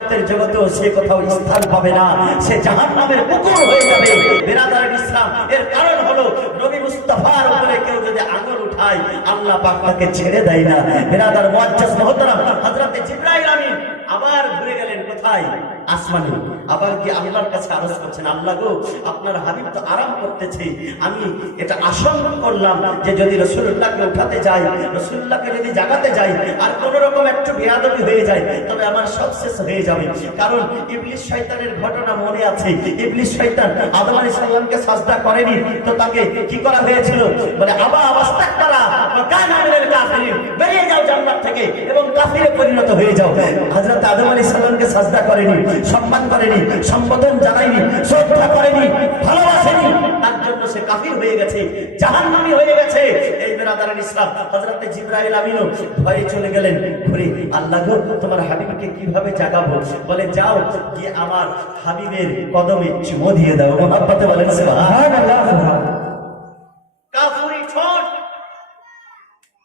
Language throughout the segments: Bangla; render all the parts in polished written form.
জগতেও সে কোথাও স্থান পাবে না, সে জাহান্নামের কুকুর হয়ে যাবে। বিরাদার ইসলাম, এর কারণ হলো নবী মুস্তাফার উপরে কেউ যদি আঙুল উঠায় আল্লাহ পাক তাকে ছেড়ে দেয় না। বিরাদার মুআজ্জাজ মুহতারাম, হযরত জিবরাইল আমিন আবার ঘুরে গেলেন কোথায়? আসমানে। আবার কি আল্লাহর কাছে আরজ করছেন, আল্লাহ গো, আপনার হাবিব তো আরাম করতেছে, আমি এটা আশঙ্কা করলাম যে যদি রাসূলুল্লাহকে উঠাতে যাই, রাসূলুল্লাহকে যদি জাগাতে যাই আর কোন রকম একটু বেয়াদবি হয়ে যায় তবে আমার সব শেষ হয়ে যাবে। কারণ ইবলিস শয়তানের ঘটনা মনে আছে। ইবলিস শয়তান আদম আলাইহিস সালামকে সাজদা করেনি, তো তাকে কি করা হয়েছিল? বলে আবা আস্তাকবারা ওয়া কানা মিনাল কাফিরিন, বেরিয়ে যাও জান্নাত থেকে এবং কাফিরে পরিণত হয়ে যাও। হযরত আদম আলাইহিস সালামকে সাজদা করেনি, সম্মান করেনি, সম্বোধন জানায়নি, শ্রদ্ধা করেনি, ভালোবাসেনি, তার জন্য সে কাফির হয়ে গেছে, জাহান্নামী হয়ে গেছে। এই বিরাদার ইসলাম, হযরত জিবরাইল আমিনও ভয়ে চলে গেলেন ঘুরে, আল্লাহ গো, তোমার হাবিবকে কিভাবে জাগাবো? বলে যাও গিয়ে আমার হাবিবের কদমে চুমো দিয়ে দাও। মুহাব্বতে বলেন সুবহানাল্লাহ। কাফুরি ঠোঁট,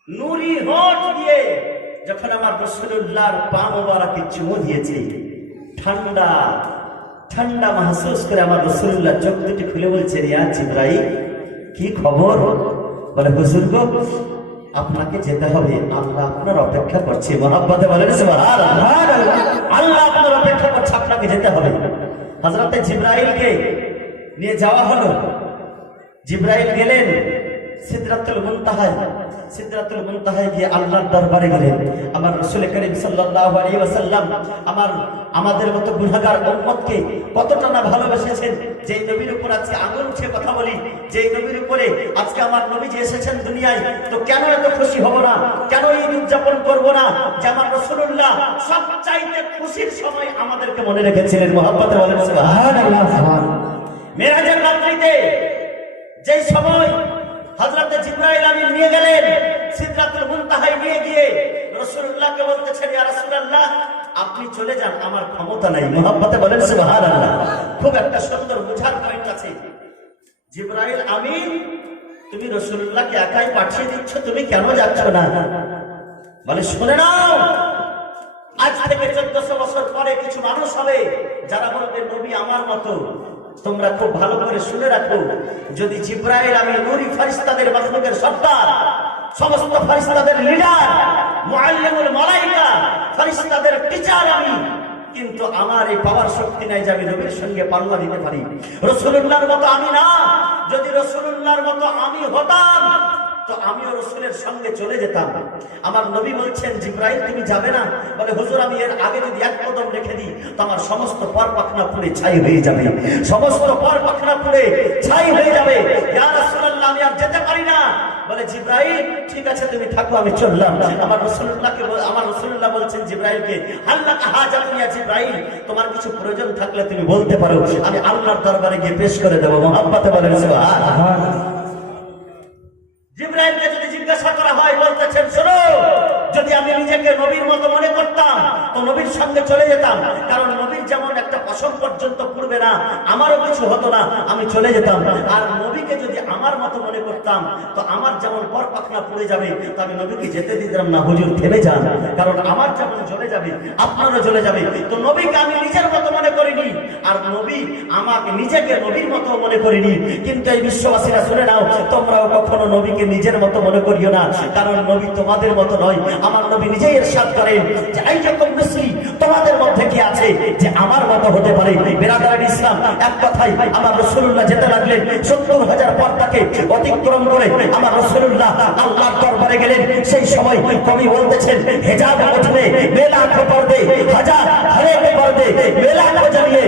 নূরি হোঁট দিয়ে যখন আমার রাসূলুল্লাহর পা মোবারকে চুমো দিয়েছে, ঠান্ডা ঠান্ডা মাহসুস করে আমার রাসূলুল্লাহ চোখ দুটি খুলে বলছে, ইয়া জিবরাইল, কি খবর? বলে হুজুর গো, আপনাকে যেতে হবে, আল্লাহ আপনার অপেক্ষা করছে। মুহাব্বতে বলেন সুবহানাল্লাহ। আল্লাহ আপনার অপেক্ষা করছে, আপনাকে যেতে হবে। হযরত জিবরাইলকে নিয়ে যাওয়া হলো। জিবরাইল গেলেন সিদরাতুল মুনতাহা। সিদরাতুল মুনতাহায় গিয়ে আল্লাহর দরবারে গেলেন। আমার রাসূল করিম সাল্লাল্লাহু আলাইহি ওয়াসাল্লাম আমাদের মতো গুনাহগার উম্মতকে কতটা না ভালোবেসেছেন। যেই নবীর উপর আজকে আঙুল উঠিয়ে কথা বলি, যেই নবীর উপরে আজকে আমার নবী যে এসেছেন দুনিয়ায়, তো কেন এত খুশি হব না? কেন ঈদ উদযাপন করব না? যে আমার রাসূলুল্লাহ সবচাইতে খুশির সময় আমাদেরকে মনে রেখেছিলেন। মুহাব্বতে বলেন সুবহানাল্লাহ। মেরাজের রাত্রিতে যেই সময় হযরত জিবরাইল আমিন নিয়ে গেলেন সিদরাতুল মুনতাহায়, নিয়ে গিয়ে রাসূলুল্লাহকে বলতেছেন, ইয়া রাসূলুল্লাহ, আপনি চলে যান, আমার ক্ষমতা নাই। মুহাব্বতে বলেন সুবহানাল্লাহ। খুব একটা সুন্দর বুঝার পয়েন্ট আছে। জিবরাইল আমিন, তুমি রাসূলুল্লাহকে একাই পাঠিয়ে দিচ্ছ, তুমি কেন যাচ্ছ না? বলে শুনে নাও, আজ থেকে 1400 বছর পরে কিছু মানুষ হবে যারা বলবে নবী আমার মতো। তোমরা খুব ভালো করে শুনে রাখো, যদি জিবরাইল আমি নূরি ফেরেশতাদের মাখলুকের সর্দার, সমস্ত ফেরেশতাদের লিডার, মুআল্লিমুল মালায়েকা, ফেরেশতাদের টিচার আমি, কিন্তু আমার এই পাওয়ার শক্তি নাই যে আমি নবীর সঙ্গে পাল্লা দিতে পারি। রাসূলুল্লাহর মতো আমি না। যদি রাসূলুল্লাহর মতো আমি হতাম তো আমিও রাসূলের সঙ্গে চলে যেতাম। আমার নবী বলছেন, জিবরাইল তুমি যাবে না? বলে হুজুর, আমি এর আগে যদি এক কদম রেখে দিই তো আমার সমস্ত পর পাখনা পুড়ে ছাই হয়ে যাবে, সমস্ত পর পাখনা পুড়ে ছাই হয়ে যাবে। ইয়া রাসূলুল্লাহ, আমি আর যেতে পারি না। বলে জিবরাইল, ঠিক আছে তুমি থাকো, আমি চললাম। আমার রাসূলুল্লাহ বলছেন জিবরাইলকে, আল্লাহকা হাজাতুন ইয়া জিবরাইল, তোমার কিছু প্রয়োজন থাকলে তুমি বলতে পারো, আমি আল্লাহর দরবারে গিয়ে পেশ করে দেব। মুহাব্বতে বলেন সুবহানাল্লাহ। জিবরাইলকে যদি জিজ্ঞাসা করা হয়, বলতেছেন, শোনো, যদি আমি নিজেকে নবীর মতো মনে করতাম তো নবীর সঙ্গে চলে যেতাম। কারণ নবীর যেমন একটা পশম পর্যন্ত পুড়বে না, আমারও কিছু হতো না, আমি চলে যেতাম। আর নবীকে যদি আমার মতো মনে করতাম তো আমার যেমন পর পাখনা পুড়ে যাবে, তো আমি নবীকে যেতে দিতাম না। হুজুর থেমে যান, কারণ আমার যেমন চলে যাবে আপনারও চলে যাবে। তো নবীকে আমি নিজের মতো মনে করিনি, আর নবী আমাকে নিজেকে নবীর মতো মনে করিনি। কিন্তু এই বিশ্ববাসীরা শুনে নাও, তোমরাও কখনো নবীকে নিজের মতো মনে করিও না, কারণ নবী তোমাদের মতো নয়। আমার নবী নিজেই ইরশাদ করেন যে আইয়াকুম মিসলি, তোমাদের মধ্যে কি আছে যে আমার মতো হতে পারে? বিরাদার ইসলাম, এক কথাই আমার রাসূলুল্লাহ যেতে লাগলেন ৭০,০০০ পর্দাকে অতিক্রম করে আমার রাসূলুল্লাহ আল্লাহর দরবারে গেলেন। সেই সময় কবি বলতেছেন, হিজাব উঠবে বেলাখ পর্দে, হাজার হরেক পর্দে বেলাখ জ্বলিয়ে,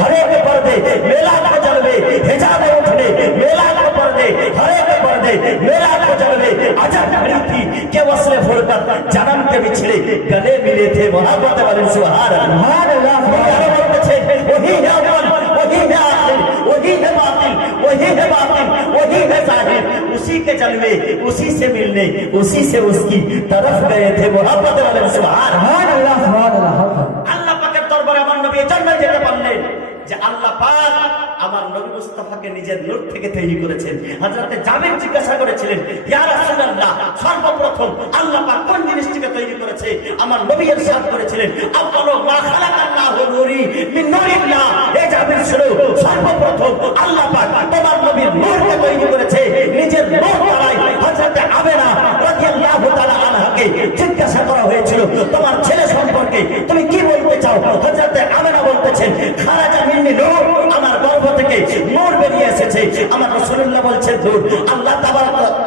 হরেক পর্দে বেলাখ জ্বলবে, হিজাব উঠবে বেলাখ পর্দে, হরেক পর্দে বেলাখ জ্বলবে। আজাব প্रीति के वसले फुरकत जन्म के बिछड़े गले मिले थे। मुहब्बत वाले सुभान अल्लाह। वही है अव्वल, वही है आखिर, वही है बातिन, वही है बातिन, वही है जाहिर। उसी के जलवे, उसी से मिलने, उसी से उसकी तरफ गए थे। मुहब्बत वाले सुभान अल्लाह। আল্লাহ পাকের দরবারে আমার নবী এজন্য যেতে পারলেন যে আল্লাহ পাক আমার নবী মুস্তাফাকে নিজের নূর থেকে তৈরি করেছেন। হযরত জাবের জিজ্ঞাসা করেছিলেন, ইয়া রাসূলুল্লাহ, সর্বপ্রথম আল্লাহ পাক কোন জিনিস থেকে তৈরি করেছেন? করেছে। আমার নবী ইরশাদ করেছিলেন, আল্লাহু মা খালাকাল্লাহু নূরি মিন নূরিল্লাহ। এই জাবির শুরু সর্বপ্রথম আল্লাহ পাক তোমার নবীর নূরকে তৈরি করেছে নিজের নূর দ্বারাই। হযরত আমেনা রাদিয়াল্লাহু তাআলা আনহাকে জিজ্ঞাসা করা হয়েছিল, তোমার ছেলে সম্পর্কে তুমি কি বলতে চাও? হযরত আমেনা বলতেছেন, খারাজা মিন্নি নূর, আমার গর্ভ থেকে নূর বেরিয়ে এসেছে। আমার রাসূলুল্লাহ বলছেন নূর আল্লাহ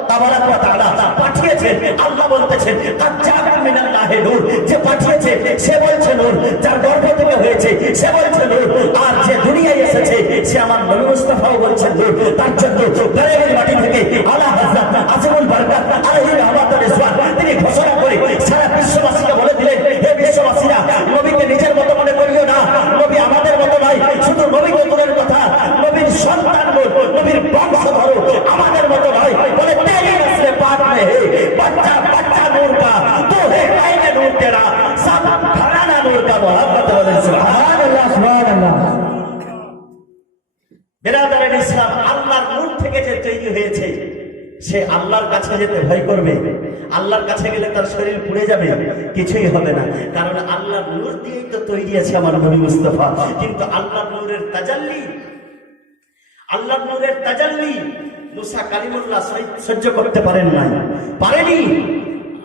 তাবারাক ওয়া তাআলা পাঠিয়েছেন। আল্লাহ বলতেছেন আজ্জাকা মিনাল্লাহি নূর, যে পাঠিয়েছে সে বলছে নূর, যার গর্ভ থেকে হয়েছে সে বলছে নূর, আর যে দুনিয়ায় এসেছে সে আমার নবী মুস্তাফাও বলছেন নূর। তার জন্য গায়ের মাটি থেকে আলা হযরত আজিমুল বারকাত আলাইহি রাহমাতুর রিজওয়ান তিনি ঘোষণা করে সারা বিশ্ববাসীকে বলে দিলেন, হে বিশ্ববাসীরা, নবীকে নিজের মতো মনে করিও না। নবী আমাদের মতো নয়, শুধু নবীকে দূরের কথা, নবীর সন্তান নবীর বংশধর আমাদের মতো নয়। বলে তেরি নসলে পাক মে হে বাচ্চা বাচ্চা নূর কা, তো হে আইনে নূর তেরা, সব ঘরানা নূর কা। মুহাম্মদ বলেন সুবহানাল্লাহ সুবহানাল্লাহ। বিরাদরান ইসলাম, আল্লাহর নূর থেকে যে তৈরি হয়েছে সে আল্লাহর কাছে যেতে ভয় করবে। আল্লাহর কাছে গেলে তার শরীর পুড়ে যাবে, কিছুই হবে না, কারণ আল্লাহর নূর দিয়েই তো তৈরি আছে আমার নবী মুস্তাফা। কিন্তু আল্লাহর নূরের তাজাল্লি, আল্লাহর নূরের তাজাল্লি মুসা কালিমুল্লাহ সহ্য করতে পারেনি।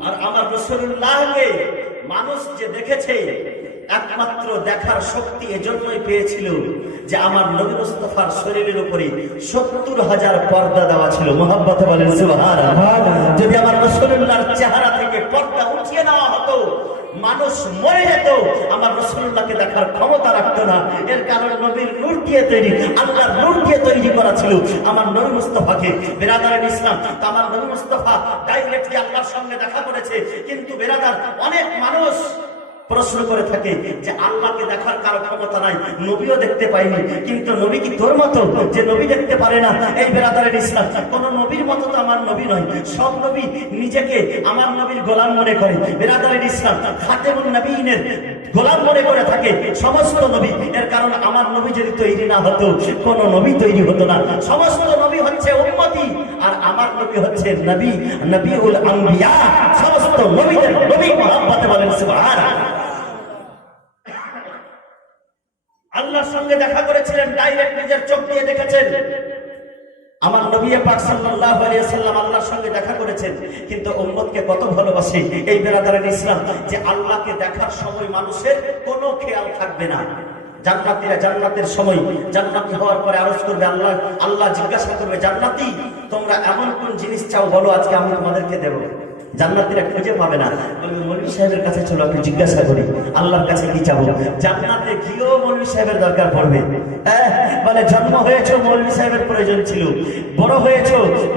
আর আমার রাসূলুল্লাহকে মানুষ যে দেখেছে, একমাত্র দেখার শক্তি এজন্যই পেয়েছিল যে আমার নবী মুস্তাফার শরীরের উপরে ৭০,০০০ পর্দা দেওয়া ছিল। মুহাব্বতে বলেন সুবহানাল্লাহ। যদি আমার রাসূলুল্লাহর চেহারা থেকে পর্দা উঠিয়ে নেওয়া হতো, মানুষ মরে যেত, আমার রাসূলুল্লাহকে দেখার ক্ষমতা রাখতো না। এর কারণ নবীর নূর দিয়ে তৈরি, আল্লাহর নূর দিয়ে তৈরি করা ছিল আমার নবী মুস্তাফাকে। বিরাদরান ইসলাম, আমার নবী মুস্তাফা ডাইরেক্টলি আল্লাহর সঙ্গে দেখা করেছে। কিন্তু বিরাদার, অনেক মানুষ প্রশ্ন করে থাকে যে আল্লাহকে দেখার কারো ক্ষমতা নাই, নবীও দেখতে পাইনি। কিন্তু নবী কি তোর মতো যে নবী দেখতে পারে না? এই বিরাদরান ইসলাম, কোন নবীর মতো তো আমার নবী নয়। সব নবী নিজেকে আমার নবীর গোলাম মনে করে। বিরাদরান ইসলাম, খাতেমুন নবীনের গোলাম মনে করে থাকে সমস্ত নবী। এর কারণ আমার নবী যদি তৈরি না হতো, কোন নবী তৈরি হতো না। সমস্ত নবী হচ্ছে উম্মতি, আর আমার নবী হচ্ছে নবী, নবীউল আম্বিয়া, সমস্ত নবীদের নবী। মুহাম্মদ বলেন সুবহানাল্লাহ। আল্লাহর সঙ্গে দেখা করেছিলেন, ডাইরেক্ট নিজের চোখ দিয়ে দেখেছেন। আমার নবী পাক সাল্লাল্লাহু আলাইহি ওয়াসাল্লাম আল্লাহর সঙ্গে দেখা করেছেন। কিন্তু উম্মতকে কত ভালোবাসে এই বিরাদরান ইসলাম, যে আল্লাহকে দেখার সময় মানুষের কোনো খেয়াল থাকবে না। জান্নাতীরা জান্নাতের সময়, জান্নাতি হওয়ার পরে আরজ করবে, আল্লাহ জিজ্ঞাসা করবে, জান্নাতি তোমরা এমন কোন জিনিস চাও বলো, আজকে আমি তোমাদেরকে দেবো। জান্নাতীরা খুঁজে পাবে না, বলবে মৌলভী সাহেবের কাছে চলো একটু জিজ্ঞাসা করি আল্লাহর কাছে কি চাবো। জান্নাতে গিয়েও মৌলভী সাহেবের দরকার পড়বে। বলে জন্ম হয়েছ মৌলভী সাহেবের প্রয়োজন ছিল, বড় হয়েছ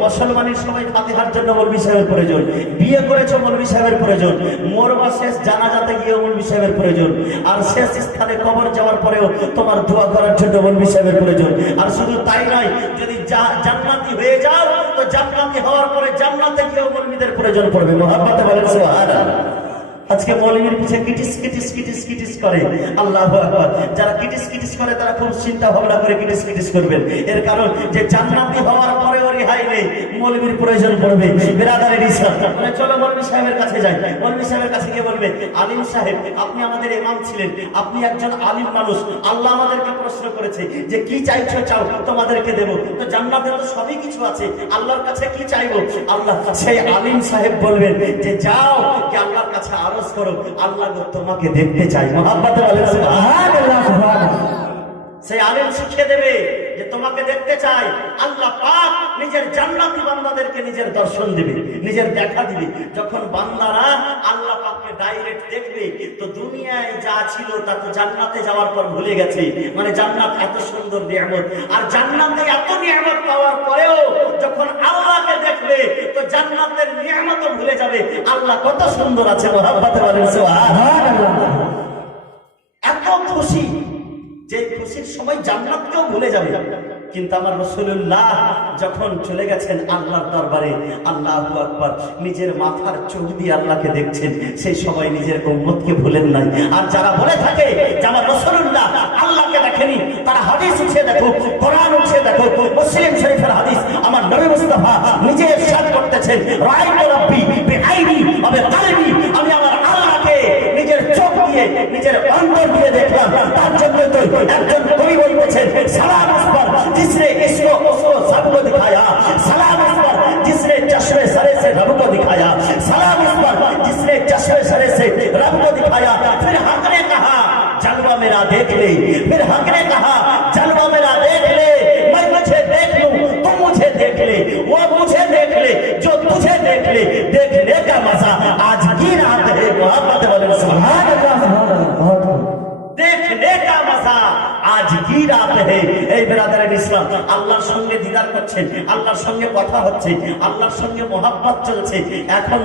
মুসলমানের সময় ফাতিহার জন্য মৌলভী সাহেবের প্রয়োজন, বিয়ে করেছো মৌলভী সাহেবের প্রয়োজন, মরবা শেষ জানাজাতে গিয়েও মৌলভী সাহেবের প্রয়োজন, আর শেষ স্থানে কবর যাওয়ার পরেও তোমার দোয়া করার জন্য মৌলভী সাহেবের প্রয়োজন। আর শুধু তাই নয়, যদি জান্নাতি হয়ে যাও তো জান্নাতি হওয়ার পরে জান্নাতে গিয়েও মৌলভীদের প্রয়োজন পড়বে। মুহাম্মদে বলেন সুবহানাল্লাহ। আজকে মৌলভীর পিছে কিটিস কিটিস কিটিস কিটিস করে, আল্লাহু আকবার। যারা কিটিস কিটিস করে তারা খুব চিন্তা ভাবনা করে কিটিস কিটিস করবেন। এর কারণ যে জান্নাতি হওয়ার পরেও রেহাই নেই, মৌলভীর প্রয়োজন পড়বে। বিরাদরান ইসলাম, মানে চলো মৌলভী সাহেবের কাছে যাই। মৌলভী সাহেবের কাছে গিয়ে বলবে, আলিম সাহেব আপনি আমাদের ইমাম ছিলেন, আপনি একজন আলিম মানুষ, আল্লাহ আমাদেরকে প্রশ্ন করেছে যে কি চাইছো চাও তোমাদেরকে দেব। তো জান্নাতে তো সবই কিছু আছে, আল্লাহর কাছে কি চাইবো? আল্লাহ, সেই আলিম সাহেব বলবেন যে যাও কি আল্লাহর কাছে আরো করো, আল্লাহ তোমাকে দেখতে চাই। মুহাম্মদে বলেন সুবহানাল্লাহ সুবহানাল্লাহ। সেই আলেম শিখিয়ে দেবে যে তোমাকে দেখতে চাই। আল্লাহ পাক নিজের জান্নাতি বান্দাদেরকে নিজের দর্শন দিবে, নিজের দেখা দিবে। যখন বান্দারা আল্লাহ পাককে ডাইরেক্ট দেখবে, তো দুনিয়ায় যা ছিল তা তো জান্নাতে যাওয়ার পর ভুলে গেছে। মানে জান্নাত এত সুন্দর নিয়ামত, আর জান্নাতে এত নিয়ামত পাওয়ার পরেও যখন আল্লাহকে দেখবে তো জান্নাতের নিয়ামতও ভুলে যাবে। আল্লাহ কত সুন্দর আছে। মুহাম্মদে বলেন সুবহানাল্লাহ। এত খুশি যে খুশির সময় জান্নাতকেও ভুলে যাবে। কিন্তু আমার রাসূলুল্লাহ যখন চলে গেছেন আল্লাহর দরবারে, আল্লাহু আকবার, নিজের মাথার চোখ দিয়ে আল্লাহকে দেখছেন, সেই সময় নিজের উম্মতকে ভুলেন নাই। আর যারা বলে থাকে যে আমার রাসূলুল্লাহ আল্লাহকে দেখেনি, তারা হাদিস উঠিয়ে দেখো, কোরআন উঠিয়ে দেখো, মুসলিম শরীফের হাদিস। আমার নবী মুস্তাফা নিজে ইরশাদ করতেছেন, রাআইতু রাব্বি বিআইনি ওয়া বিকলবি, আমি আমার আল্লাহকে নবীকে নিজের অন্তর দিয়ে দেখলাম। তার জন্য তো একজন কবি বলতেছেন, সালাম উস पर जिसने इसको उसको सबको दिखाया, सलाम उस पर जिसने चश्मे सरे से रब को दिखाया, सलाम उस पर जिसने चश्मे सरे से रब को दिखाया। फिर हक ने कहा जलवा मेरा देख ले, फिर हक ने कहा जलवा मेरा देख ले, मैं मुझे देख लूं तू मुझे देख ले, वो मुझे देख ले जो तुझे देख ले। देखने का मजा आज की रात है, मोहब्बत वाले सुभान अल्लाह, सुभान अल्लाह। देखने का मजा आज की রাত হে। এই ব্রাদারের ইসলাম, আল্লাহর সঙ্গে দিদার করছেন, আল্লাহর সঙ্গে কথা হচ্ছে, আল্লাহর সঙ্গে মোহাব্বত চলছে। এখন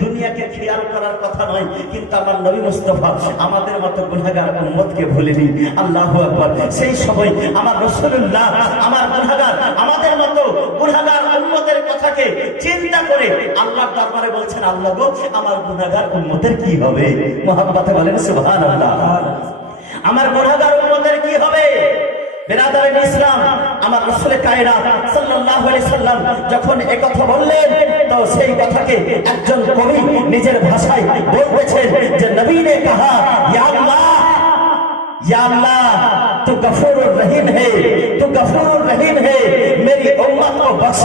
দুনিয়াকে খেয়াল করার কথা নয়, কিন্তু আমার নবী মুস্তাফা আমাদের মতো গুনাহগার উম্মতকে ভুলেনি। আল্লাহু আকবার। সেই সময় আমার রাসূলুল্লাহ আমার গুনাহগার, আমাদের মতো গুনাহগার উম্মতের কথাকে চিন্তা করে আল্লাহর দরবারে বলছেন, আল্লাহ গো আমার গুনাহগার উম্মতের কি হবে? মোহাব্বতে বলেন সুবহানাল্লাহ। আমার গুনাহগার উম্মতের কি হবে? বিরাদারিন ইসলাম, আমার রাসূল কায়নাত সাল্লাল্লাহু আলাইহি সাল্লাম যখন এই কথা বললেন, তো সেই কথাকে একজন কবি নিজের ভাষায় বলতেছেন যে নবী ने कहा या अल्लाह तू गफूर रहीम है, तू गफूर रहीम है, मेरी उम्मत को बख्श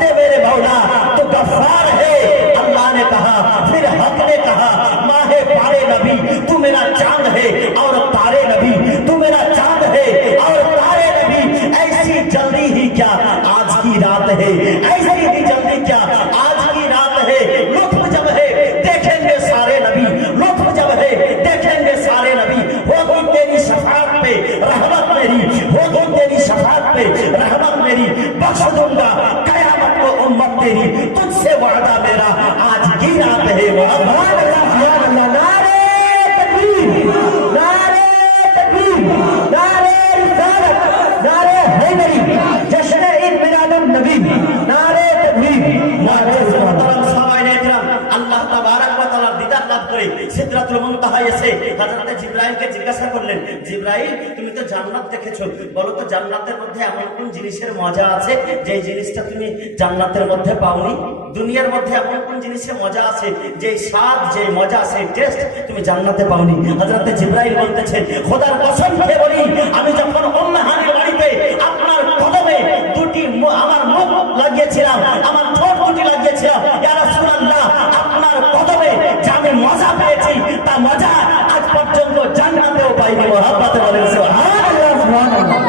दे मेरे मौला, तू गफ्फार है। अल्लाह ने कहा, फिर हक ने कहा माहे पारे नबी तू मेरा चांद है और तारे नबी तू मेरा चांद है और तारे नबी। ऐसी जल्दी ही क्या आज की रात है, ऐसी ही जल्दी क्या आज की रात है। लुत्फ जब है देखेंगे सारे नबी, लुत्फ जब है देखेंगे सारे नबी। होगी तेरी शफाअत पे रहमत मेरी, होगी तेरी शफाअत पे रहमत मेरी, बख्श दूंगा कयामत को उम्मत तेरी, तुझसे वादा मेरा आज की रात है। नारे तकबीर, नारे तकबीर, नारे रिसालत, नारे हैदरी, जश्न ईद मिलादुन नबी, नारे तकबीर, नारे मोहतरम सामाईन इकराम। আল্লাহ তাবারক ওয়া তাআলা দিদার লাভ করে সিদরাতুল মুনতাহা এসে হযরত জিবরাইলকে জিজ্ঞাসা করলেন, জিবরাইল তুমি তো জান্নাত দেখেছো, বলো তো জান্নাতের মধ্যে এমন কোন জিনিসের মজা আছে যে জিনিসটা তুমি জান্নাতের মধ্যে পাওনি? দুনিয়ার মধ্যে এমন কোন জিনিসের মজা আছে যে স্বাদ, যে মজা, সেই টেস্ট তুমি জান্নাতে পাওনি? হযরত জিবরাইল বলতেছেন, খোদার কসম খেয়ে বলি আমি যখন উম্মে হানির বাড়িতে আপনার কদমে দুটি আমার মুখ লাগিয়েছিলাম, আমার ঠোঁট দুটি লাগিয়েছিলাম, ইয়া রাসূলুল্লাহ আপনার কদমে যে আমি মজা পেয়েছি তা মজা আজ পর্যন্ত জান্নাতেও পাইনি। মোহাব্বতে বলেন সুবহানাল্লাহ, সুবহানাল্লাহ।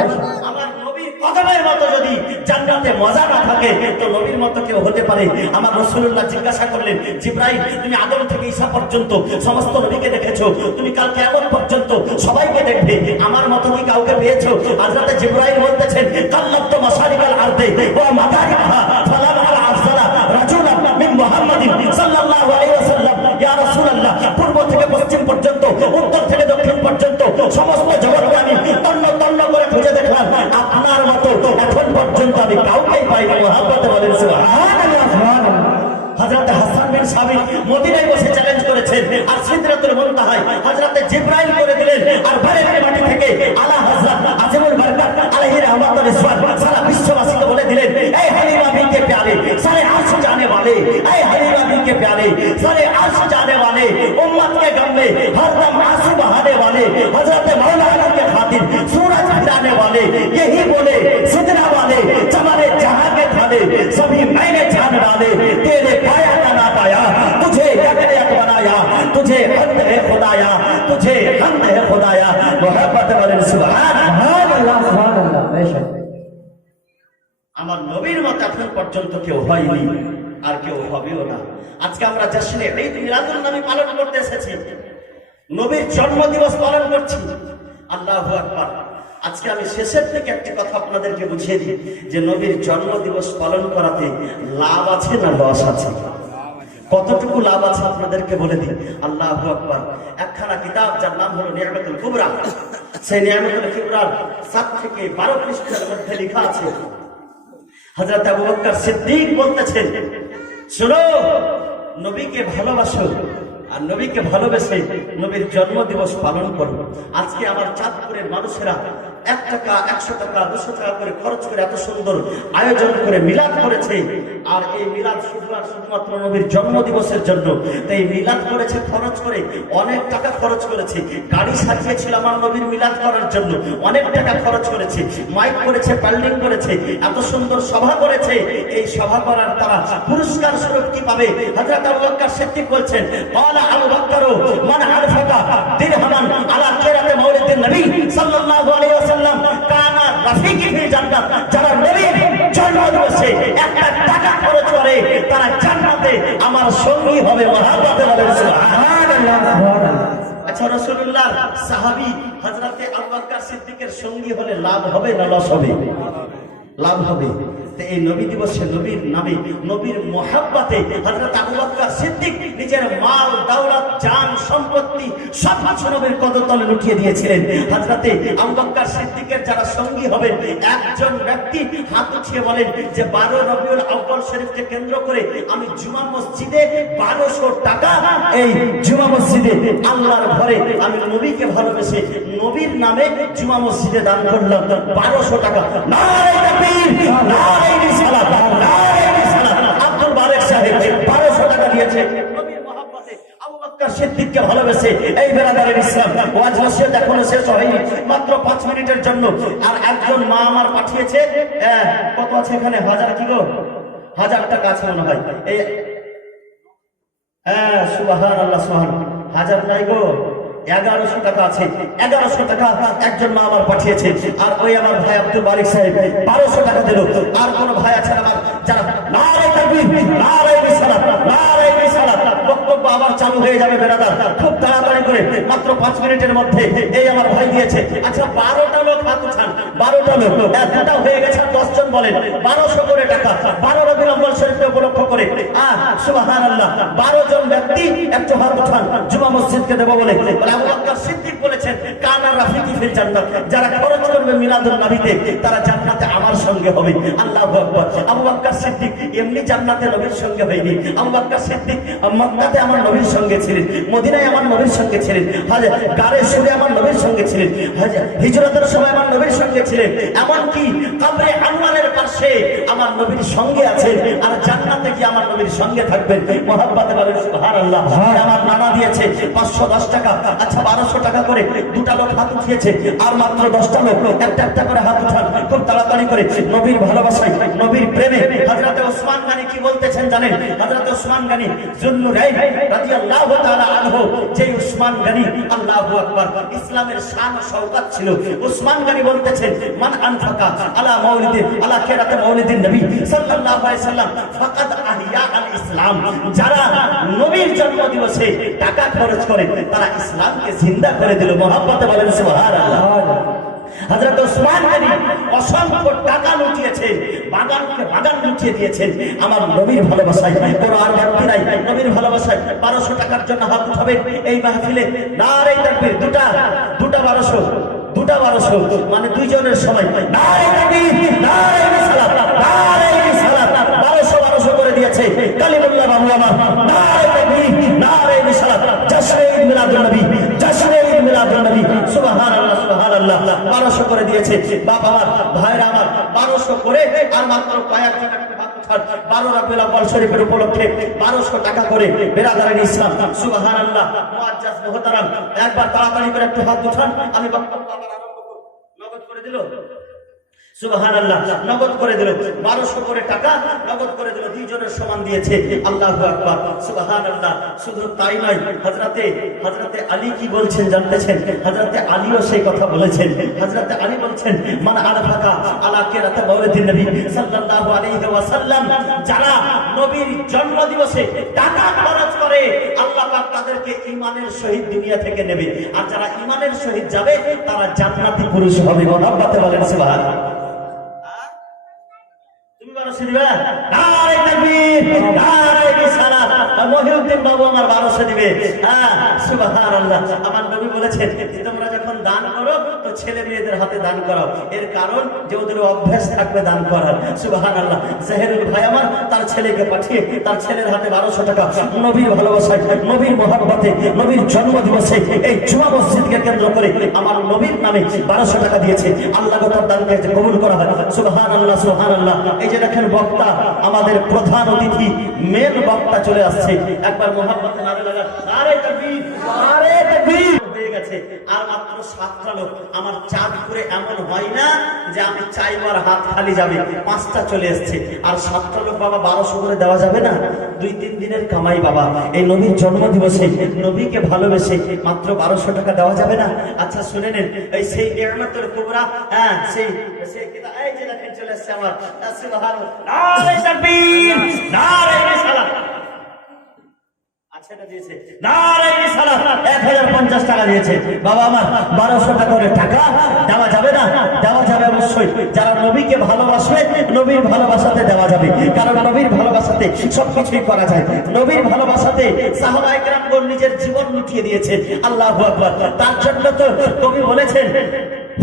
আমার নবীর কদমের মতো যদি জান্নাতে মজা না থাকে তো নবীর মতো কেউ হতে পারে? আমার রাসূলুল্লাহ জিজ্ঞাসা করলেন, জিবরাইল তুমি আদম থেকে ঈসা পর্যন্ত সমস্ত নবীকে দেখেছো, তুমি কাল কিয়ামত পর্যন্ত সবাইকে দেখবে, আমার মতো কি কাউকে পেয়েছো? হযরত জিবরাইল বলতেছেন, কাল্লাতু মাসারিকাল আরদে ওয়া মাগারিবহা ফালাম আরা আফসালা রাজুলান মিন মুহাম্মাদিন সাল্লাল্লাহু আলাইহি ওয়াসাল্লাম। ইয়া রাসূলুল্লাহ পূর্ব থেকে পশ্চিম পর্যন্ত, উত্তর থেকে দক্ষিণ পর্যন্ত সমস্ত জগৎকে আমি তন্ন তন্ন করে খুঁজে দেখলাম, আপনার মতো এখন পর্যন্ত আমি কাউকেই পাইনি। মুহাব্বতে বলেন সুবহানাল্লাহ, সুবহানাল্লাহ। হযরত হাসান বিন সাবিত মদিনায় বসে চ্যালেঞ্জ করেছেন, আর সিদরাতুল মুনতাহায় হযরত জিবরাইল করে দিলেন, আর বারের মাটি থেকে আলা হযরত আজিমুল বরকত আলাইহি রহমাত ওয়া রিজওয়ান সারা বিশ্ববাসীকে বলে দিলেন, এই হালিমা বিনতে প্যারে সারে আরশ जाने वाले, এই হালিমা বিনতে প্যারে সারে আরশ जाने वाले, उम्मत के गम में हरदम आंसू बहाने वाले, हजरत मौलाना के खातिर सूरज गिराने वाले, यही बोले सिदरा वाले जमाने जहां के थाने सभी मैंने जान डाले, तेरे पाया का ना पाया तुझे यक बनाया, तुझे हंद है खुदाया, तुझे हंद है खुदाया। मोहब्बत वाले सुबहानाल्लाह, सुबहानाल्लाह। बेशक আমার নবীর মতো এখন পর্যন্ত কেউ হয়নি, আর কেউ হবেও না। আজকে আমরা জশ্নে ঈদ মিলাদুন নবী পালন করতে এসেছি, নবীর জন্মদিবস পালন করছি। আল্লাহু আকবার। আজকে আমি শেষের থেকে একটি কথা আপনাদেরকে বুঝিয়ে দিই যে নবীর জন্মদিবস পালন করাতে লাভ আছে না লস আছে? কতটুকু লাভ আছে আপনাদেরকে বলে দিই। আল্লাহু আকবার। একখানা কিতাব যার নাম হলো নিয়ামতুল কুবরা, সেই নিয়ামতুল কুবরার 7 থেকে 12 পৃষ্ঠার মধ্যে লেখা আছে, হযরত আবু বকর সিদ্দিক বলতেছেন, শোনো নবীকে ভালোবাসো আর নবীকে ভালোবেসে নবীর জন্মদিবস পালন করো। আজকে আমার চাঁদপুরের মানুষেরা 1 টাকা 100 টাকা 200 টাকা করে খরচ করে এত সুন্দর আয়োজন করে মিলাদ করেছে। আর এই মিলাদ শুধুমাত্র নবীর জন্মদিবসের জন্য। তাই মিলাদ করেছে খরচ করে, অনেক টাকা খরচ করেছে, গাড়ি সাজিয়েছিল আমার নবীর মিলাদ করার জন্য, অনেক টাকা খরচ করেছে, মাইক করেছে, প্যান্ডেল করেছে, এত সুন্দর সভা করেছে। এই সভা করার তারা পুরস্কার স্বরূপ কি পাবে? হযরত আবু বকর সিদ্দিক বলছেন, ক্বালা আবু বকর মান আরফাকা দিরহামান আলা কিরাতে মাউলিদিন নবী সাল্লাল্লাহু আলাইহি ওয়াসাল্লাম কানা রাফিকি ফিল জান্নাত। যারা নবীর জন্মদিবসে একটা টাকা খরচ করে তারা জান্নাতে আমার সঙ্গী হবে। মহব্বতে বলেন সুবহানাল্লাহ। আচ্ছা, রাসূলুল্লাহর সাহাবী হযরতে আবু বকর সিদ্দিকের সঙ্গী হলে লাভ হবে না লস হবে? লাভ হবে। এই নবী দিবসে নবীর নামে, নবীর মহব্বতে হযরত আবু বকর সিদ্দিক নিজের মাল দৌলত জান সম্পত্তি সব কিছু নবীর কদমতলে লুটিয়ে দিয়েছিলেন। হযরত আবু বকর সিদ্দিকের যারা সঙ্গী হবেন, একজন ব্যক্তি হাত উঠিয়ে বলেন যে 12 রবিউল আউয়াল শরীফকে কেন্দ্র করে আমি জুমা মসজিদে 1200 টাকা, এই জুমা মসজিদে আল্লাহর ঘরে আমি নবীকে ভালোবেসে নবীর নামে জুমা মসজিদে দান করলাম 1200 টাকা। নারে তাকবীর, নারে রিসালাত, নারে রিসালাত। আব্দুল বারেক সাহেব 1200 টাকা দিয়েছে নবীর মহব্বতে আবু বকর সিদ্দিককে ভালোবেসে। এই বেরাদারের ইসলাম ওয়াজ নসিহত এখনো শেষ হয়নি, মাত্র 5 মিনিটের জন্য। আর একজন মা আমার পাঠিয়েছে, কত আছে এখানে? 1000 কি গো? 1000 টাকা আছে মনে হয়। এই সুবহানাল্লাহ, সুবহানাল্লাহ। 1000 নাই গো, 1100 টাকা আছে। 1100 টাকা একজন মা আমার পাঠিয়েছে। আর ওই আমার ভাই আব্দুল বারিক সাহেব 1200 টাকা দিল। আর কোন ভাই আছে আমার যারা নারে তাকবীর, নারে রিসালাত, নারে রিসালাত। বক্তব্য আবার চালু হয়ে যাবে বেরাদার, খুব তাড়াতাড়ি করে, মাত্র 5 মিনিটের মধ্যে। এই আমার ভাই দিয়েছে। আচ্ছা, 12টা লোক হাত উঠান, 12টা লোক। এতটা হয়ে গেছে, 10 জন বলেন 1200 করে টাকা 12 রবিউল আউয়াল শরীফকে উপলক্ষ করে। সুবহানাল্লাহ। 12 জন ব্যক্তি একটু হাত উঠান, জুমা মসজিদকে দেব বলে। আবু বকর সিদ্দিক বলেছেন কানা রাফিকি ফিল জান্নাত। যারা খরচ করবে মিলাদুন নবীতে তারা জান্নাতে আমার সঙ্গে হবে। আল্লাহু আকবার। আবু বকর সিদ্দিক এমনি জান্নাতে নবীর সঙ্গে হয়নি। আবু বকর সিদ্দিক মক্কাতে আমার নবীর সঙ্গে ছিলেন, মদিনায় আমার নবীর সঙ্গে ছিলেন, গারে সুরে আমার নবীর সঙ্গে ছিলেন, হিজরতের সময় আমার নবীর সঙ্গে ছিলেন, এমনকি কবরে আনওয়ারের পাশে আমার নবীর সঙ্গে আছেন। আর জান্নাতে কি আমার নবীর সঙ্গে থাকবেন। মহব্বতে বলেন সুবহানাল্লাহ। আমার নানা দিয়েছে 510 টাকা। আচ্ছা, 1200 টাকা করে 2টা লোক হাত উঠিয়েছে। আর মাত্র 10টা লোক একটা একটা করে হাত উঠান, খুব তাড়াতাড়ি করে। নবীর ভালোবাসায়, নবীর প্রেমে হযরতে ওসমান গনি কি বলতেছেন জানেন? হযরতে ওসমান গনি যুন্নুরাইন রাদিয়াল্লাহু তাআলা আনহু, যে ওসমান গনি, আল্লাহু আকবার, ইসলামের শান ও শওকত ছিল। ওসমান গনি বলতেছেন মান আনফাকা আলা মাউলিদিন আলা কিরাতে মাউলিদিন নবী সাল্লাল্লাহু আলাইহি সাল্লাম ফাকাদ আহিয়া আল ইসলাম। যারা নবীর জন্মদিবসে টাকা খরচ করে তারা ইসলামকে জিন্দা করে দিল। মহব্বতে বলেন সুবহানাল্লাহ। হযরত ওসমান গনি অসংখ্য টাকা লুটিয়েছেন, বাগানকে বাগান লুটিয়ে দিয়েছেন আমার নবীর ভালোবাসায়। কোনো আর বাকি নাই, নবীর ভালোবাসায়। 1200 টাকার জন্য হাত উঠাবেন এই মাহফিলে। নারে তাকবীর। দুটা 1200, 1200 মানে 2 জনের সময়। নারে তাকবীর, নারে রিসালাত, নারে রিসালাত। 1200 করে দিয়েছে কালিমুল্লাহ বাবু আমার। নারে তাকবীর, নারে রিসালাত। জশ্নে ঈদ মিলাদুন নবী, জশ্নে ঈদ মিলাদুন নবী। সুবহানাল্লাহ, সুবহানাল্লাহ। 1200 করে দিয়েছে বাপ আমার, ভাইরা আমার। 1200 করে আর মাত্র কয়েকজন একটু হাত উঠান। 12 রবিউল আউয়াল শরীফের উপলক্ষে 1200 টাকা করে বেরাদারের ইসলাম। সুবহানাল্লাহ। মুআজ্জাজ মুহতারাম, একবার তাড়াতাড়ি করে একটু হাত উঠান। আমি বক্তব্য আবার আরম্ভ করব। নগদ করে দিল। সুবহানাল্লাহ। নগদ করে দিল 1200 করে টাকা নগদ করে দিল। 2 জনের সমান দিয়েছে। আল্লাহু আকবার, সুবহানাল্লাহ। শুধু তাই নয়, হযরতে আলী কি বলছেন জানতেছেন? হযরতে আলীও সেই কথা বলেছেন। হযরতে আলী বলছেন মান আনফাকা আলা কিরাতে মাউলিদিন নবী সাল্লাল্লাহু আলাইহি ওয়াসাল্লাম। যারা নবীর জন্মদিবসে টাকা খরচ করে আল্লাহ পাক তাদেরকে ঈমানের সহিত দুনিয়া থেকে নেবে। আর যারা ঈমানের সহিত যাবে তারা জান্নাতি পুরুষ হবে। মহব্বতে বলেন সুবহানাল্লাহ। নারে তাকবীর, নারে রিসালাত। রিসালাত মহিউদ্দিন বাবু আমার 1200 দিবে। হ্যাঁ সুবহানাল্লাহ। আমার নবী বলেছেন যে তোমরা যখন দান করো তো ছেলে মেয়েদের হাতে দান করাও, এর কারণ যে ওদের অভ্যাস থাকবে দান করার। সুবহানাল্লাহ। জাহেরুল ভাই আমার তার ছেলেকে পাঠিয়ে তার ছেলের হাতে 1200 টাকা নবীর ভালোবাসায়, নবীর মহব্বতে, নবীর জন্মদিবসে এই জুমা মসজিদকে কেন্দ্র করে আমার নবীর নামে 1200 টাকা দিয়েছে। আল্লাহ তার দানকে কবুল করা হয়। সুবহানাল্লাহ সুবহানাল্লাহ। এই যে দেখেন বক্তা, আমাদের প্রধান অতিথি মেন বক্তা চলে আসছে। একবার মহব্বতে নারে লাগা, নারে তাকবীর, নারে তাকবীর হয়ে গেছে। আর মাত্র 7টা লোক। আমার চাঁদপুরে এমন হয় না যে আমি চাইবার হাত খালি যাবে, 5টা চলে এসছে। আর 7টা লোক বাবা 1200 করে দেওয়া যাবে না? 2-3 দিনের কামাই বাবা। এই নবীর জন্মদিবসে নবীকে ভালোবেসে মাত্র 1200 টাকা দেওয়া যাবে না? আচ্ছা শুনে নেন, এই সেই নিয়ামতের কুবরা, হ্যাঁ সেই এই যে দেখেন চলে এসছে আমার। সুবহানাল্লাহ। নারে তাকবীর, নারে রিসালাত। আচ্ছা এটা দিয়েছে নারে রিসালাত 1050 টাকা দিয়েছে। বাবা আমার 1200 টাকা করে টাকা দেওয়া যাবে না? দেওয়া যাবে অবশ্যই। যারা নবীকে ভালোবাসবে নবীর ভালোবাসাতে দেওয়া যাবে, কারণ নবীর ভালোবাসাতে সবকিছুই করা যায়। নবীর ভালোবাসাতে সাহাবায়ে কেরামগণ নিজের জীবন লুটিয়ে দিয়েছে। আল্লাহু আকবার। তার জন্য তো কবি বলেছেন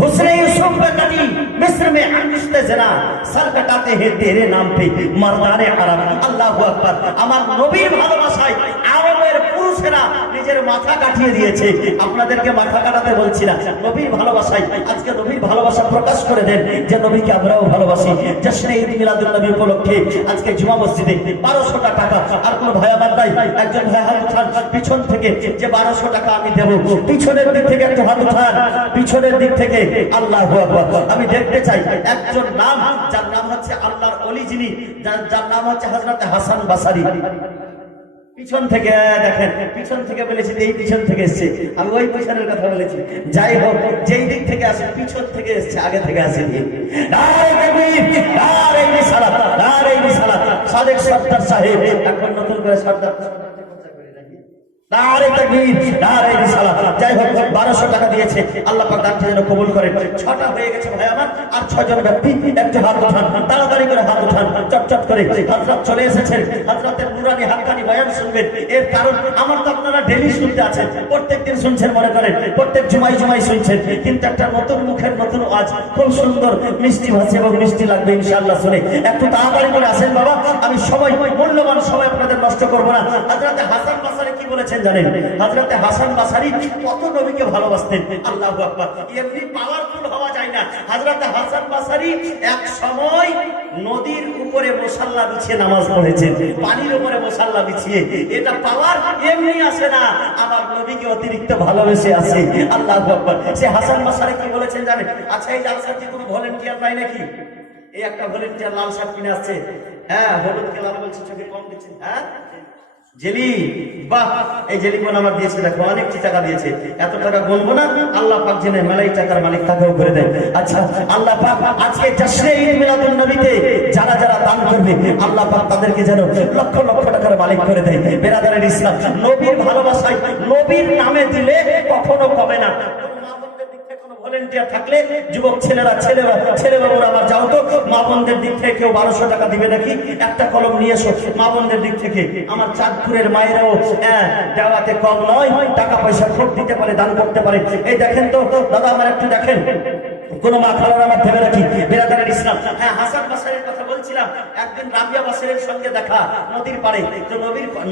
हुस्ने यूसुफ पे कटी मिस्र में अनिश्ते जना सर कटाते हैं तेरे नाम पे मर्दाने अरब। আল্লাহু আকবার। আমার নবীর ভালোবাসায় আরবের পুরুষেরা নিজের মাথা কাটিয়ে দিয়েছে। আপনাদেরকে মাথা কাটাতে বলছি না, নবীর ভালোবাসায় আজকে নবীর ভালোবাসা প্রকাশ করে দেন যে নবীকে আমরাও ভালোবাসি। জশ্নে ঈদ মিলাদুন নবী উপলক্ষে আজকে জুমা মসজিদে 1200 টাকা। আর কোন ভাই আমার নাই, একজন ভাই হাত উঠান পিছন থেকে, যে 1200 টাকা আমি দেব। পিছনের দিক থেকে একটু হাত উঠান, পিছনের দিক থেকে। আল্লাহু আকবার। আমি দেখতে চাই একজন নাম, যার নাম হচ্ছে আল্লাহর ওলি, যিনি যার নাম হচ্ছে হযরত হাসান বাসারী। পিছন থেকে দেখেন, পিছন থেকে বলেছি, এই পিছন থেকে এসছে, আমি ওই পিছনের কথা বলেছি। যাই হোক, যেই দিক থেকে আসে পিছন থেকে এসছে, আগে থেকে আসেনি। নারে তাকবীর, নারে রিসালাত, নারে রিসালাত। সাদেক সরদার সাহেব এখন নতুন করে সরদার নারে তাকবীর, নারে রিসালাত। যাই হোক 1200 টাকা দিয়েছে। আল্লাহ পাক দানটা যেন কবুল করেন। 6টা হয়ে গেছে ভাই আমার। আর 6 জন ব্যক্তি একটু হাত উঠান, তাড়াতাড়ি করে হাত উঠান, চটচট করে। হযরত চলে এসেছেন, হযরতের নুরানি হাক্কানি বয়ান শুনবেন। এর কারণ আমার তো আপনারা ডেইলি শুনতে আছেন, প্রত্যেকদিন শুনছেন, মনে করেন প্রত্যেক জুমাই জুমাই শুনছেন, কিন্তু একটা নতুন মুখের নতুন আওয়াজ, খুব সুন্দর মিষ্টি ভাষা এবং মিষ্টি লাগবে ইনশাআল্লাহ শুনে। একটু তাড়াতাড়ি করে আসেন বাবা, আমি সময় মূল্যবান সময় আপনাদের নষ্ট করব না। হযরত হাসান বাসারী কি বলেছেন জানেন? হযরত হাসান বাসারী কত নবীকে ভালোবাসতেন। আল্লাহু আকবার। এমনি পাওয়ারফুল হওয়া যায় না। হযরত হাসান বাসারী এক সময় নদীর উপরে মুসাল্লা বিছিয়ে নামাজ পড়েছেন, পানির উপরে মুসাল্লা বিছিয়ে। এটা পাওয়ার এমনি আসে না, আমার নবীকে অতিরিক্ত ভালোবেসে আসে। আল্লাহু আকবার। সে হাসান বাসারী কি বলেছেন জানেন? আচ্ছা এই জালসার কি কোনো ভলান্টিয়ার নাই নাকি? এই একটা ভলান্টিয়ার লাল শার্ট কিনে আসছে। হ্যাঁ, হলুদ খেলা বলছে, চোখে কম দিচ্ছেন। হ্যাঁ জেলি, বাহ, এই জেলি কোন আমার দিয়েছে, দেখো অনেক টাকা দিয়েছে। এত টাকা বলবো না, আল্লাহ পাক জেনে মেলাই টাকার মালিক তাকেও করে দেয়। আচ্ছা আল্লাহ পাক আজকে জশ্নে ঈদ মিলাদুন নবীতে যারা যারা দান করবে আল্লাহ পাক তাদেরকে যেন লক্ষ লক্ষ টাকার মালিক করে দেয়। বেরাদারের ইসলাম, নবীর ভালোবাসায় নবীর নামে দিলে কখনো কমে না। ভলান্টিয়ার থাকলে যুবক ছেলেরা, ছেলে বাবুরা আমার যাও তো, মা বোনদের দিক থেকে কেউ 1200 টাকা দিবে নাকি? একটা কলম নিয়ে এসো মা বোনদের দিক থেকে। আমার চাঁদপুরের মায়েরাও দেওয়াতে কম নয়, টাকা পয়সা খুব দিতে পারে, দান করতে পারে। এই দেখেন তো দাদা, আমার একটু দেখেন, কোন মা খালার আমার ভেবে রাখি। বেরাদারের ইসলাম, হ্যাঁ হাসান বাসারীর কথা বলছিলাম। একদিন রাবিয়া বাসারীর সঙ্গে দেখা নদীর পাড়ে। তো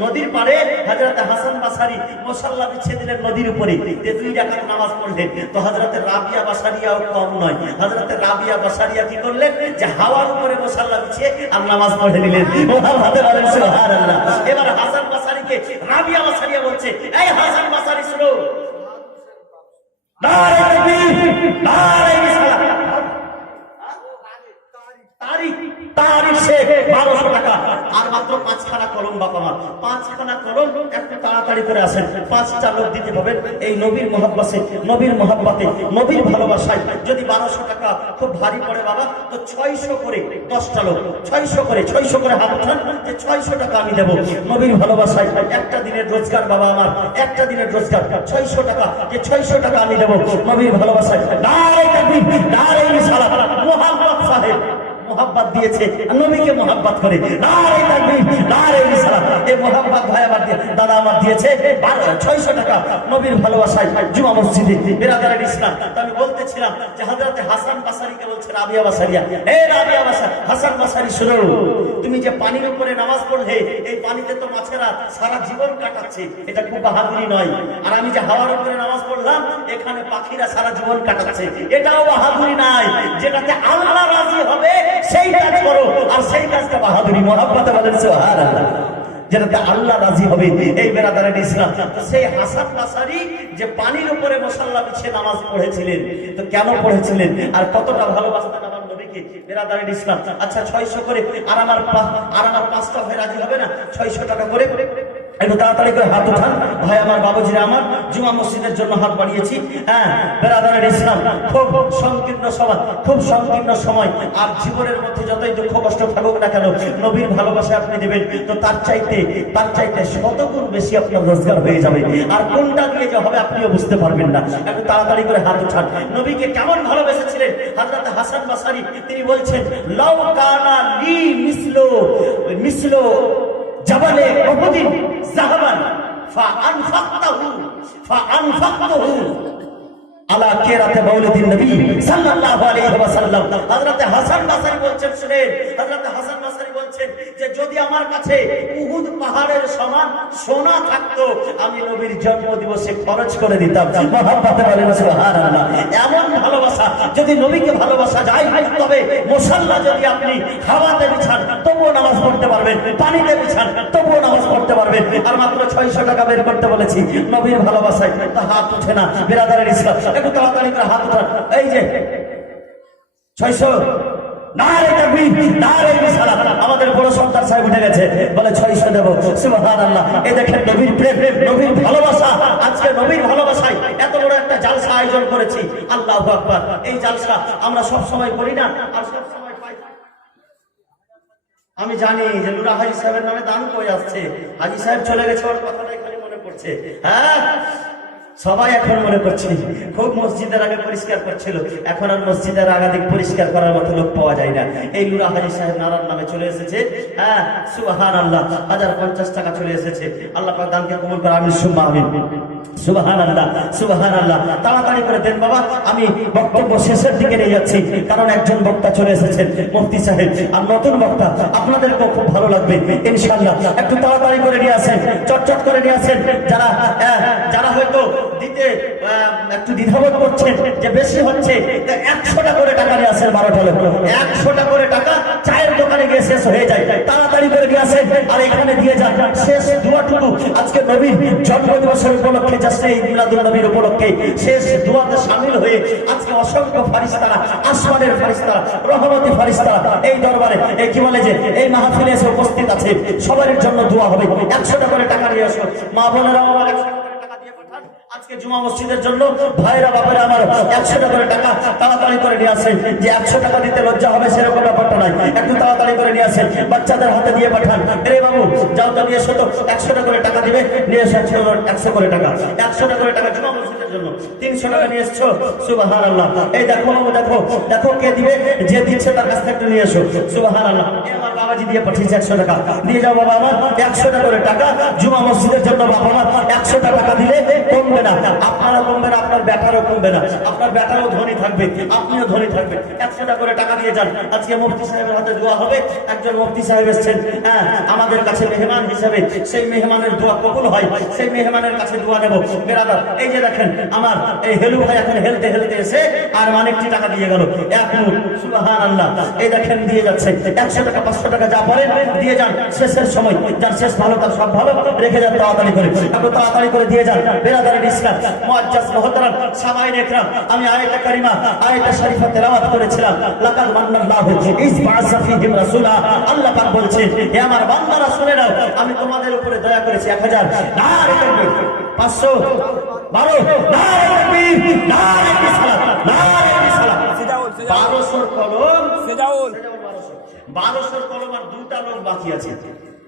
নদীর পাড়ে হযরত হাসান বাসারী মুসাল্লা বিছিয়ে দিলেন নদীর উপরে, 2 রাকাত নামাজ পড়লেন। তো হযরত রাবিয়া বাসারিয়াও কম নয়, হযরত রাবিয়া বাসারিয়া কি করলেন, যে হাওয়ার উপরে মুসাল্লা বিছিয়ে আর নামাজ পড়ে নিলেন। সুবহানাল্লাহ। এবার হাসান বাসারীকে রাবিয়া বাসারিয়া বলছে, এই হাসান বাসারী শুনো, নারে তাকবীর, নারে রিসালাত। তারিখ সে 1200 টাকা। আর মাত্র 5খানা কলম বাবা মা, 5খানা কলম। একটু তাড়াতাড়ি করে আসেন, 5টা লোক দিতে পাবেন। এই নবীর মহব্বতে, নবীর মহব্বতে, নবীর ভালোবাসায় যদি 1200 টাকা খুব ভারী পড়ে বাবা, তো 600 করে 10টা লোক, 600 করে হাত উঠান যে 600 টাকা আমি দেবো নবীর ভালোবাসায়। একটা দিনের রোজগার বাবা আমার, একটা দিনের রোজগার 600 টাকা, যে 600 টাকা আমি দেবো নবীর ভালোবাসায়। নারে তাকবীর, নারে রিসালাত। মোহাম্মদ সাহেব মোহাব্বত দিয়েছে, নবীকে মোহাব্বত করে। নারে তাকবীর, নারে রিসালাত। এই মোহাব্বত ভাই আমার দাদা আমার দিয়েছে 600 টাকা নবীর ভালোবাসায় জুমা মসজিদে। বিরাদার ইসলাম, আমি বলতেছিলাম যে হযরতে হাসান বাসারীকে বলছে, রাবিয়া বাসারিয়া, হে রাবিয়া হাসান বাসারী, শুনো, তুমি যে পানির উপরে নামাজ পড়লে, এই পানিতে তো মাছেরা সারা জীবন কাটাচ্ছে, এটা খুব বাহাদুরি নয়। আর আমি যে হাওয়ার উপরে নামাজ পড়লাম, এখানে পাখিরা সারা জীবন কাটাচ্ছে, এটাও বাহাদুরি নাই। যেটাতে আল্লাহ রাজি হবে সেই কাজ করো, আর সেই কাজটা বাহাদুরি। মোহাব্বতে বলেন সুবহানাল্লাহ। যেটাতে আল্লাহ রাজি হবে, এই বেরাদারের ইসলাম। তো সেই হাসান বাসারী যে পানির উপরে মুসাল্লা বিছিয়ে নামাজ পড়েছিলেন, তো কেন পড়েছিলেন আর কতটা ভালোবাসতেন আমার নবীকে, বেরাদারের ইসলাম। আচ্ছা 600 করে, আর আমার 5টা ভাই রাজি হবে না? 600 টাকা করে একটু তাড়াতাড়ি করে হাত উঠান ভাই আমার, বাবুজিরা আমার, জুমা মসজিদের জন্য হাত বাড়িয়েছি। হ্যাঁ বেরাদারের ইসলাম, খুব সংকীর্ণ সময়, খুব সংকীর্ণ সময়। আর জীবনের মধ্যে যতই দুঃখ কষ্ট থাকুক না কেন, নবীর ভালোবাসা আপনি দেবেন, তো তার চাইতে 100 গুণ বেশি আপনার রোজগার হয়ে যাবে। আর কোনটা দিয়ে যে হবে আপনিও বুঝতে পারবেন না। একটু তাড়াতাড়ি করে হাত উঠান। নবীকে কেমন ভালোবেসেছিলেন হযরত হাসান বাসারী, তিনি বলছেন, লাউ কানা লি মিসলো জাবালে উহুদিন যাহাবান ফাআনফাকতুহু আলা কিরাতে মাউলিদিন নবী সাল্লাল্লাহু আলাইহি ওয়াসাল্লাম। হযরত হাসান বাসারী বলছেন, শুনেন, হযরত হাসান বাসারী বলছেন যে যদি আমার কাছে উহুদ পাহাড়ের সমান সোনা থাকতো, আমি নবীর জন্মদিবসে খরচ করে দিতাম। মুহাব্বতে বলেন সুবহানাল্লাহ। এমন ভালোবাসা, যদি নবীকে ভালোবাসা যায়, তবে মুসাল্লা যদি আপনি হাওয়াতে বিছান তবুও নামাজ পড়তে পারবেন, পানিতে বিছান তবুও নামাজ পড়তে পারবেন। আর মাত্র 600 টাকা বের করতে বলেছি নবীর ভালোবাসায়, তা হাত উঠে না। বিরাদারের ইসলাম, একটু তাড়াতাড়ি করে হাত উঠান। এই যে 600, নারে তাকবীর, নারে রিসালাত। আমাদের বড় সর্দার সাহেব উঠে গেছে, বলে 600 দেব। সুবহানাল্লাহ। এই দেখেন নবীর প্রেম, নবীর ভালোবাসা। আজকে নবীর ভালোবাসায় এত বড় একটা জালসা আয়োজন করেছি। আল্লাহু আকবার। এই জালসা আমরা সব সময় করি না, আর সব সময় পাই। আমি জানি যে নুরা হাজী সাহেবের নামে দান করে আসছে। হাজী সাহেব চলে গেছে, ওর কথাটাই খালি মনে পড়ছে। হ্যাঁ, সবাই এখন মনে করছে, খুব মসজিদের আগে পরিষ্কার করছিল, এখন আর মসজিদের আগাদিক পরিষ্কার করার মতো লোক পাওয়া যায় না। এই নুরা হাজী সাহেব নারার নামে চলে এসেছে। হ্যাঁ সুবহানাল্লাহ, 1050 টাকা চলে এসেছে। আল্লাহ পাক দানকে কবুল করে, আমিন সুম্মা আমিন। সুবহানাল্লাহ, সুবহানাল্লাহ। তাড়াতাড়ি করে দেন বাবা, আমি বক্তব্য শেষের দিকে নিয়ে যাচ্ছি, কারণ একজন বক্তা চলে এসেছেন, মুফতি সাহেব, আর নতুন বক্তা, আপনাদেরকেও খুব ভালো লাগবে ইনশাআল্লাহ। একটু তাড়াতাড়ি করে নিয়ে আসেন, চটচট করে নিয়ে আসেন। যারা হয়তো দিতে একটু দ্বিধাবোধ করছেন যে বেশি হচ্ছে, 100 টাকা করে টাকা নিয়ে আসেন। 12টা লোক 100 টাকা করে টাকা চায়ের দোকানে গিয়ে শেষ হয়ে যায়, তাড়াতাড়ি করে নিয়ে আসেন আর এখানে দিয়ে যান। শেষ দোয়াটুকু আজকে নবীর জন্মদিবসের উপলক্ষে, যাচ্ছে এই মিলাদুন নবীর উপলক্ষে, শেষ দোয়াতে শামিল হয়ে আজকে অসংখ্য ফারিস্তারা, আসমানের ফারিস্তারা, রহমতি ফারিস্তারা এই দরবারে, এই কি বলে যে এই মাহফিলে এসে উপস্থিত আছে, সবার জন্য দোয়া হবে। 100 টাকা করে টাকা নিয়ে আসো। মা বোনেরা আমার 100 টাকা দিয়ে পাঠান আজকে জুমা মসজিদের জন্য। ভাইরা বাবারা আমার 100 টাকা করে টাকা তাড়াতাড়ি করে নিয়ে আসেন। যে 100 টাকা দিতে লজ্জা হবে সেরকম ব্যাপারটা নাই, একটু তাড়াতাড়ি করে নিয়ে আসেন, বাচ্চাদের হাতে দিয়ে পাঠান। রে বাবু যাও তো নিয়ে এসো তো, 100 টাকা করে টাকা দিবে, নিয়ে এসো 100 করে টাকা, 100 টাকা করে টাকা জুমা মসজিদের জন্য। 300 টাকা নিয়ে এসছো। সুবহানাল্লাহ। এই দেখো বাবু, দেখো দেখো কে দিবে, যে দিচ্ছে তার কাছ থেকে একটু নিয়ে এসো। সুবহানাল্লাহ। আমার বাবাজি দিয়ে পাঠিয়েছে 100 টাকা, দিয়ে যাও বাবা আমার 100 টাকা করে টাকা জুমা মসজিদের জন্য। বাবা আমার 100 টাকা দিলে কমবে না, আপনারা কমবে না, আপনার ব্যাটারও কমবে না, আপনার ব্যাটারও ধনী থাকবে, আপনিও ধনী থাকবেন। 100 টাকা করে টাকা দিয়ে যান। আজকে মুফতি সাহেবের হাতে দোয়া হবে। একজন মুফতি সাহেব এসেছেন, হ্যাঁ আমাদের কাছে মেহমান হিসেবে, সেই মেহমানের দোয়া কবুল হয়, সেই মেহমানের কাছে দোয়া নেব। বেরাদার, এই যে দেখেন আমার এই হেলু ভাই এখন হেলতে হেলতে এসে আর অনেকটি টাকা দিয়ে গেল। সুবহানাল্লাহ। এই দেখেন দিয়ে যাচ্ছে 100 টাকা 500 টাকা যা পড়ে দিয়ে যান। শেষের সময় যার শেষ ভালো তার সব ভালো, রেখে যান তাড়াতাড়ি করে, একটু তাড়াতাড়ি করে দিয়ে যান। বেরাদারের ইসলাম, মুআজ্জাজ মুহতারাম সামাইন ইকরাম, আমি আয়াতে কারিমা, আয়াতে শরীফা তেলাওয়াত করেছিলাম। লাকাদ মান্নাল্লাহু ইয বা'আসা ফীহিম রাসূলা। আল্লাহ পাক বলছেন, হে আমার বান্দারা শুনে নাও, আমি তোমাদের উপরে দয়া করেছি। 1000 নারে তাকবীর, 500 12 নারে তাকবীর, নারে রিসালাত, নারে রিসালাত। 1200 কলম, 1200 কলম আর 2টা লোক বাকি আছে।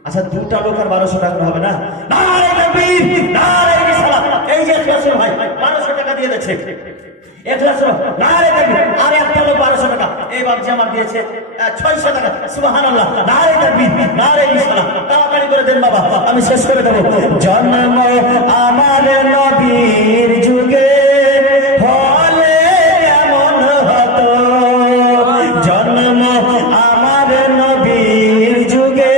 আচ্ছা 2টা লোক আর 1200 টাকা হবে না? নারে তাকবীর, নারে রিসালাত। এই যে ভাই 1200 টাকা দিয়ে দিচ্ছে। এখলাস নারে তাকবীর। আর একটা লোক 1200 টাকা, এই বাবজি আমার দিয়েছে 600 টাকা। সুবহানাল্লাহ, নারে তাকবীর, নারে রিসালাত। তাড়াতাড়ি করে দেন বাবা, আমি শেষ করে দেব। জন্ম আমার নবীর যুগে হলে কেমন হতো, জন্ম আমার নবীর যুগে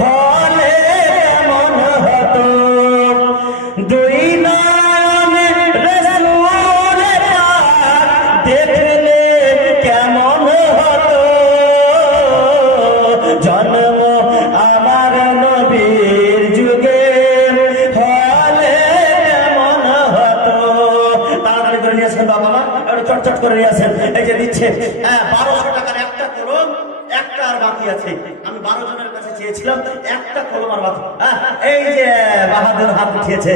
হলে কেমন হতো, দুই নয়নে রাসূলের পাক দেখলে কেমন হতো, জন্ম আমার নবীর যুগে হলে কেমন হতো। তাড়াতাড়ি করে নিয়ে আসেন বাবা, একটু চটচট করে নিয়ে আসেন। এই যে দিচ্ছে 1200 টাকার একটা কলম, একটা আর বাকি আছে। আমি 12 জনের কাছে চেয়েছিলাম, একটা কলম আর বাকি। এই যে বাহাদুর হাত উঠিয়েছে,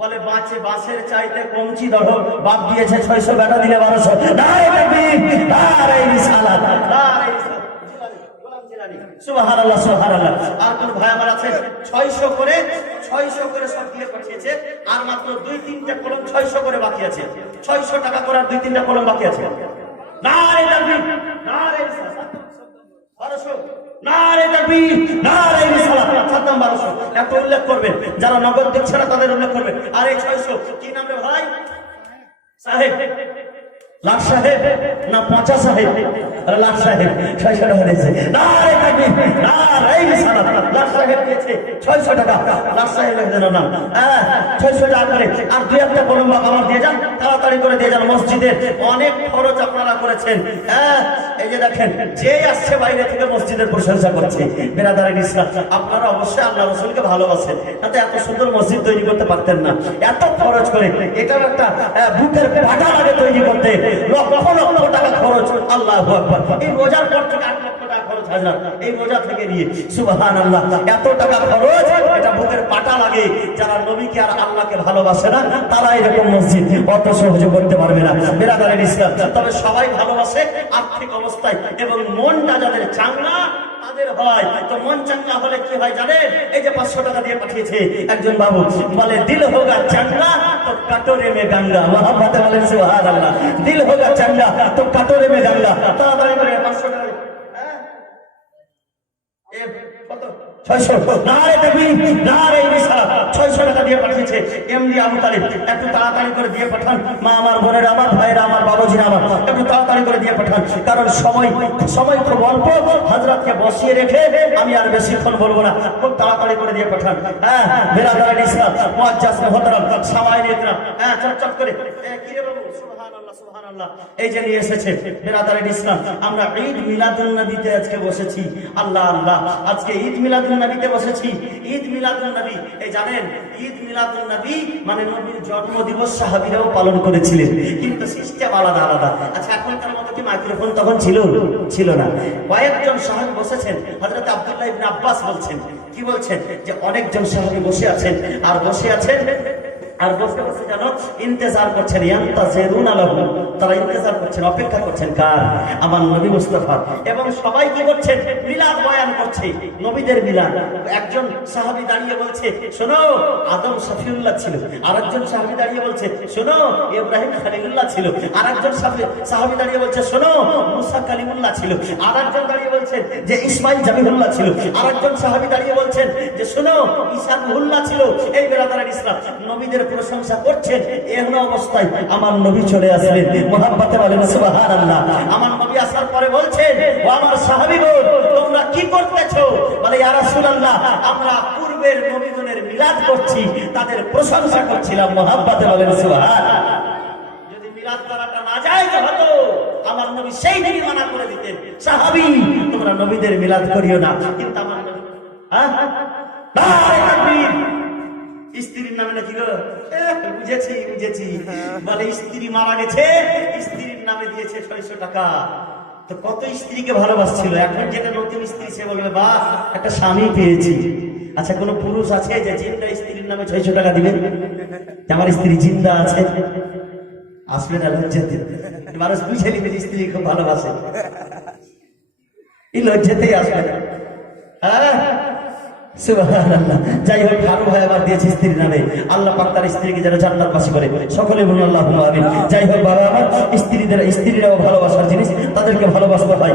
বলে বাঁচে বাঁশের চাইতে কমছি ধরো, বাপ দিয়েছে 600, বেটা দিলে 1200। সুবহানাল্লাহ, সুবহানাল্লাহ। আর কোন ভাই আমার আছে 600 করে সব দিয়ে পাঠিয়েছে, আর মাত্র 2-3টা কলম 600 করে বাকি আছে। 600 টাকা করে আর 2-3টা কলম বাকি আছে। নারে তাকবীর, নারে রিসালাত। 1200, নারে তাকবীর, নারে রিসালাত। সাতাম 1200 এত উল্লেখ করবেন, যারা নগদ দিচ্ছে না তাদের উল্লেখ করবেন। আর এই 600 কি নাম রে ভাই? সাহেব, লাট সাহেব না পচা সাহেব? লাট সাহেব 600 টাকা দিয়েছে। নারে তাকবীর, নারে রিসালাত। লাট সাহেব দিয়েছে 600 টাকা। লাট সাহেব লিখলেন না, 600 টাকা করে আর 2-1টা কলম আমার দিয়ে যান, তাড়াতাড়ি করে দিয়ে যান। মসজিদের অনেক খরচ আপনারা করেছেন। এই যে দেখেন, যে আসছে বাইরে থেকে মসজিদের প্রশংসা করছে। বেরাদারের ইসলাম, আপনারা অবশ্যই আল্লাহ রাসূলকে ভালোবাসেন, তাতে এত সুন্দর মসজিদ তৈরি করতে পারতেন না। এত খরচ করে, এটার একটা বুকের পাটা লাগে তৈরি করতে, লক্ষ লক্ষ টাকা খরচ। আল্লাহু আকবার। এই রোজার পর থেকে 8 লক্ষ টাকা খরচ হয় না, এই রোজা থেকে নিয়ে। সুবহানাল্লাহ, এত টাকা খরচ, এটা বুকের পাটা লাগে। যারা নবীকে আর আল্লাহকে ভালোবাসে না, তারা এরকম মসজিদ অত সহজে করতে পারবে না। বেরাদারের ইসলাম, তবে সবাই ভালোবাসে আর্থিক অবস্থায়, এবং মনটা যাদের চাঙ্গা তাদের হয়। তো মন চাঙ্গা হলে কি হয় জানেন? এই যে 500 টাকা দিয়ে পাঠিয়েছে একজন বাবু, বলে দিল হোগা চাঙ্গা তো কাটোরে মে গঙ্গা। মহাব্বতে বলেন সুবহানাল্লাহ, দিল হোগা চাঙ্গা তো কাটোরে মে গঙ্গা। তাড়াতাড়ি করে 500 টাকা, কত? 600। নারে তাকবীর, নারে রিসালাত। 600 টাকা দিয়ে পাঠিয়েছে এমডি আবু তালিব। একটু তাড়াতাড়ি করে দিয়ে পাঠান। মা আমার, বোনেরা আমার, ভাইরা আমার, বাবুজিরা আমার, একটু তাড়াতাড়ি করে দিয়ে পাঠান, কারণ সময় খুব অল্প। হযরতকে বসিয়ে রেখে আমি আর বেশিক্ষণ বলবো না, খুব তাড়াতাড়ি করে দিয়ে পাঠান। বেরাদারের ইসলাম, মুআজ্জাজ মুহতারাম, সামাইন ইকরাম, চটচট করে। কি রে বাবু? সুবহানাল্লাহ, সুবহানাল্লাহ। এই যে নিয়ে এসেছে বেরাদারের ইসলাম, আমরা ঈদ মিলাদুন নবীতে আজকে বসেছি। আল্লাহ আল্লাহ, আজকে ঈদ মিলাদুন নবীতে বসেছি। ঈদ মিলাদুন নবী, এই জানেন ঈদ মিলাদুন নবী মানে নবীর জন্মদিবস সাহাবীরাও পালন করেছিলেন, কিন্তু সিস্টেম আলাদা আলাদা। আচ্ছা, এখনকার মতো কি মাইক্রোফোন তখন ছিল না? কয়েকজন সাহাবী বসেছেন। হযরত আব্দুল্লাহ ইবনে আব্বাস বলছেন, কি বলছেন? যে অনেকজন সাহাবী বসে আছেন, আর বসে আছেন আর বসে বসে যেন ইন্তেজার করছেন। ইয়ান্তাজিরুনা লাহু, তারা ইন্তেজার করছেন, অপেক্ষা করছেন কার? আমার নবী মুস্তাফা। এবং সবাই কি করছেন? মিলাদ বয়ান করছে, নবীদের মিলাদ। একজন সাহাবী দাঁড়িয়ে বলছে, শোনো আদম শফিউল্লাহ ছিল। আরেকজন সাহাবী দাঁড়িয়ে বলছে, শোনো ইব্রাহিম খলিলুল্লাহ ছিল। আরেকজন সাহাবী দাঁড়িয়ে বলছে, শোনো মুসা কালিমুল্লাহ ছিল। আরেকজন দাঁড়িয়ে বলছেন যে ইসমাইল জাবিহুল্লাহ ছিল। আরেকজন সাহাবী দাঁড়িয়ে বলছেন যে শোনো ঈসা রুহুল্লাহ ছিল। এই বেরাদারের ইসলাম, নবীদের প্রশংসা করছেন। এমন অবস্থায় আমার নবী চলে আসলেন। মুহাব্বতে বলেন সুবহানাল্লাহ। আমার নবী আসার পরে বলছেন, ও আমার সাহাবীগণ, তোমরা কি করতেছো? বলে ইয়া রাসূলুল্লাহ, আমরা পূর্বের নবীগণের মিলাদ করছি, তাদের প্রশংসা করছিলাম। মুহাব্বতে বলেন সুবহানাল্লাহ। যদি মিলাদ করাটা নাজায়েজ হতো, আমার নবী সেই দিনই মানা করে দিতেন, সাহাবী তোমরা নবীদের মিলাদ করিও না। কিন্তু আমার নবী নারে তাকবীর, স্ত্রীর নামে নাকি গো? বুঝেছি। বলে স্ত্রী মারা গেছে, স্ত্রীর নামে দিয়েছে 600 টাকা। তো কত স্ত্রীকে ভালোবাসছিল। এখন যেটা নতুন স্ত্রী, সে বলবে বাহ, একটা স্বামী পেয়েছি। আচ্ছা, কোন পুরুষ আছে যে জিন্দা স্ত্রীর নামে 600 টাকা দিবে? আমার স্ত্রী জিন্দা আছে, আসবে না লজ্জাতে। মানুষ বুঝে নিবে স্ত্রী খুব ভালোবাসে, এই লজ্জাতেই আসবে না। সুবহানাল্লাহ। যাই হোক, ভালো ভাই আমার দিয়েছে স্ত্রীর নামে, আল্লাহ পাক তার স্ত্রীকে যেন জান্নাতবাসী করে, সকলে বলুন আল্লাহুম্মা আমিন। যাই হোক বাবা আমার, স্ত্রীরাও ভালোবাসার জিনিস, তাদেরকে ভালোবাসতে হয়।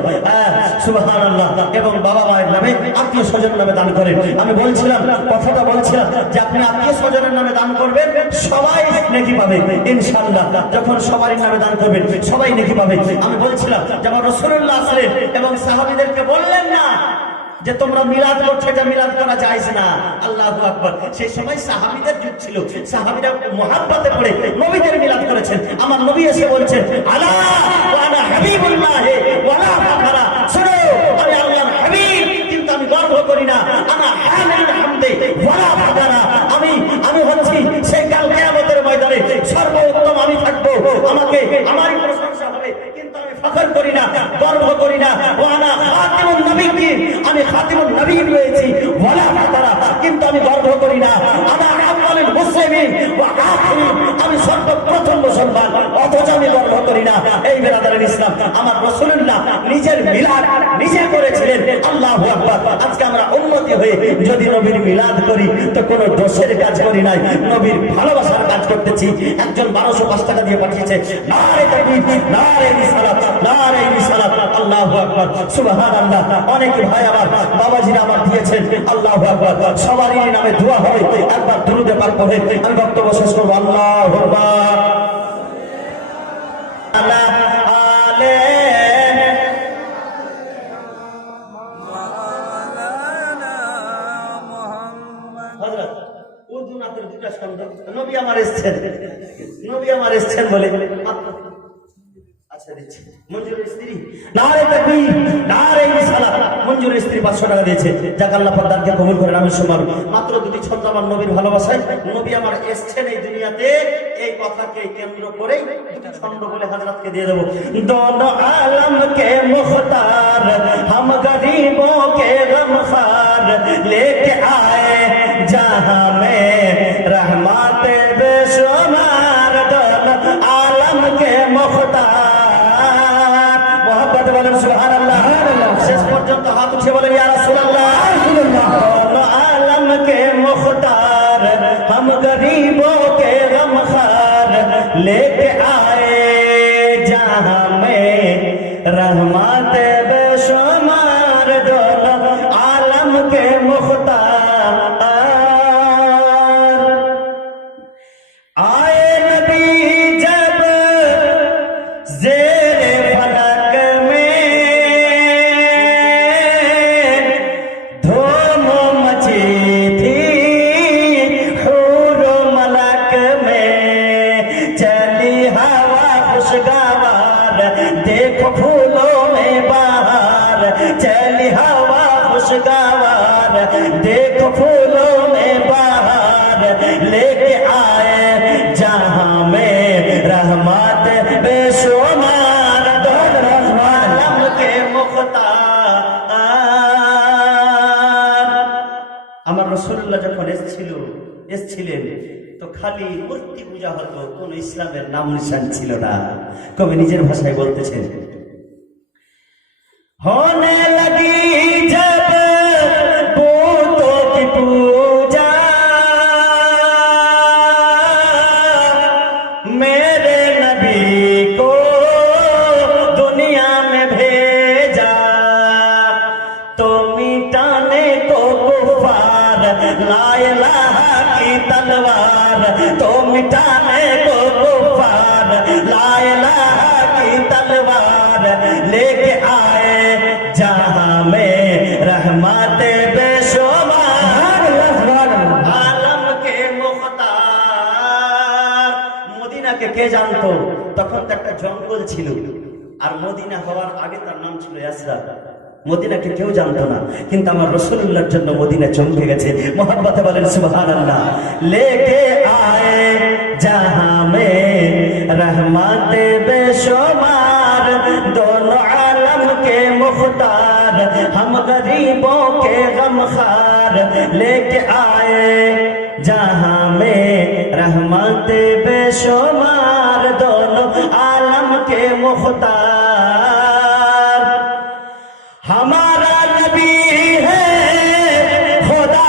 সুবহানাল্লাহ। এবং বাবা মায়ের নামে, আত্মীয় স্বজনের নামে দান করেন। আমি বলছিলাম, কথাটা বলছিলাম যে আপনি আত্মীয় স্বজনের নামে দান করবেন, সবাই নেকি পাবে ইনশাআল্লাহ। যখন সবার নামে দান করবেন, সবাই নেকি পাবে। আমি বলছিলাম যেমন রাসূলুল্লাহ সাল্লাল্লাহু আলাইহি ওয়াসাল্লাম এবং সাহাবীদেরকে বললেন না যে তোমরা মিলাদ করছো, এটা মিলাদ করা যায় না। আল্লাহু আকবার। সেই সময় সাহাবীদের যুগ ছিল, সাহাবীরা মুহাব্বতে পড়ে নবীদের মিলাদ করেছেন। আমার নবী এসে বলছেন, আলা ওয়া আনা হাবিবুল্লাহ ওয়ালা ফাখরা, শুনো আমি আল্লাহর হাবিব, কিন্তু আমি গর্ব করি না। আনা হামিলুল হামদে ওয়ালা ফাখরা, আমি হচ্ছি সেই কাল কিয়ামতের ময়দানে সর্বোত্তম আমি থাকবো, আমাকে আমারই প্রশংসা হবে, কিন্তু আমি ফখর করি না, গর্ব করি না। ওয়া আনা খাতিমুন নবিয়্যিন, আমি খাতিমুন নবীন রয়েছি, ওয়ালা ফাখরা, কিন্তু আমি গর্ব করি না। আনা আউয়ালুল মুসলিমিন ওয়া আখিরুন, আমি সর্বপ্রথম মুসলমান, অথচ আমি গর্ব করি না। এই বেরাদারের ইসলাম, আমার রাসূলুল্লাহ নিজের মিলাদ নিজে করেছিলেন। আল্লাহু আকবার। আজকে আমরা উন্নতি হয়ে যদি নবীর মিলাদ করি তো কোনো দোষের কাজ করি নাই, নবীর ভালোবাসার কাজ করতেছি। একজন 1205 টাকা দিয়ে পাঠিয়েছে, নারে তাকবীর, নারে রিসালাত, নারে রিসালাত। আল্লাহু আকবার, সুবহানাল্লাহ। অনেক ভাই আমার, বাবাজিরা আমার দিয়েছেন। আল্লাহু আকবার। সবারই নামে দোয়া হবে, একবার দুরূদে পাক পড়ে আমি বক্তব্য শেষ করব। আল্লাহু আকবার। আলা আলে হযরত উর্দু নাতের দুটা শব্দ, নবী আমার এসেছেন বলে আচ্ছা দিচ্ছি। মঞ্জুরের স্ত্রী, নারে তাকবীর, নারে রিসালাত। মঞ্জুরের স্ত্রী 500 টাকা দিয়েছে। যাক আল্লাহ পাক দানকে কবুল করেন। আমি শোনাবো মাত্র দুটি ছন্দ আমার নবীর ভালোবাসায়। নবী আমার এসেছেন এই দুনিয়াতে, এই কথাকে কেন্দ্র করেই দুটি ছন্দ বলে হযরতকে দিয়ে দেব। দোনো আলম কে মুখতার, हम गरीबों के गमखार, लेके आए जहां में रहमत बेशुमार, दोनो आलम के मुखतार। मोहब्बत बोलें सुभान अल्लाह। शेष पर्यন্ত हाथ उठे बोलें या रसूलुल्लाह। दोनो आलम के मुखतार, हम गरीबों के गमखार, लेके आए जहां में रहमत बेशुमार, दोनो आलम के मुख्तार। आए नबी जब ज़ेरे फलक में, धूम मची थी हूर मलक में, चली हवा खुशगवार, देखो फूलों में बहार, चली हवा खुशगवार, देखो फूलों में बहार, लेके आए जहां में रहमत बेशुमार, दोनों आलम के मुख्तार। আমার রাসূলুল্লাহ যখন এসেছিলেন তো খালি মূর্তি পূজা হতো, কোন ইসলামের নাম নিশান ছিল না। কবি নিজের ভাষায় বলতেছেন, होने लगी जब बूतों की पूजा, मेरे नबी को दुनिया में भेजा, तो मिटाने को कुफार, ला इलाहा की तलवार, तो मिटाने को कुफार, ला इलाहा की तलवार, लेके आए जहां में रहमत बेशुमार, आलम के मुख्तार। মদিনাকে কে জানতো? তখন তো একটা জঙ্গল ছিল, আর মদিনা হওয়ার আগে তার নাম ছিল ইয়াসরাব। মদিনাকে কেউ জানতো না, কিন্তু আমার রাসূলুল্লাহর জন্য মদিনা চমকে গেছে। মুহাব্বতে বলেন সুবহানাল্লাহ। লেকে আয়ে जहां में रहमत बेशुमार, दोनों आलम के मुख्तार, हम गरीबों के गमखार, लेके आए जहां में रहमत बेशुमार, दोनों आलम के मुख्तार। हमारा नबी है खुदा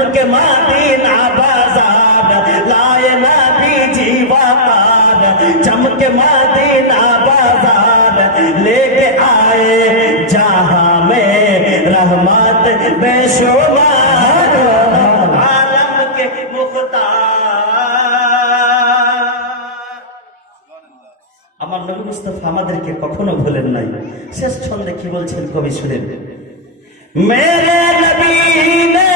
चमके मदीना बाजार लाए नबी जी वकार, चमके मदीना बाजार लेके आए जहां में रहमत बेशुमार, आलम के मुख्तार। আমার নবী মুস্তাফা আমাদেরকে কখনো ভুলেন নাই। শেষ ছন্দে কি বলছেন কবি শুনেন, मेरे नबी ने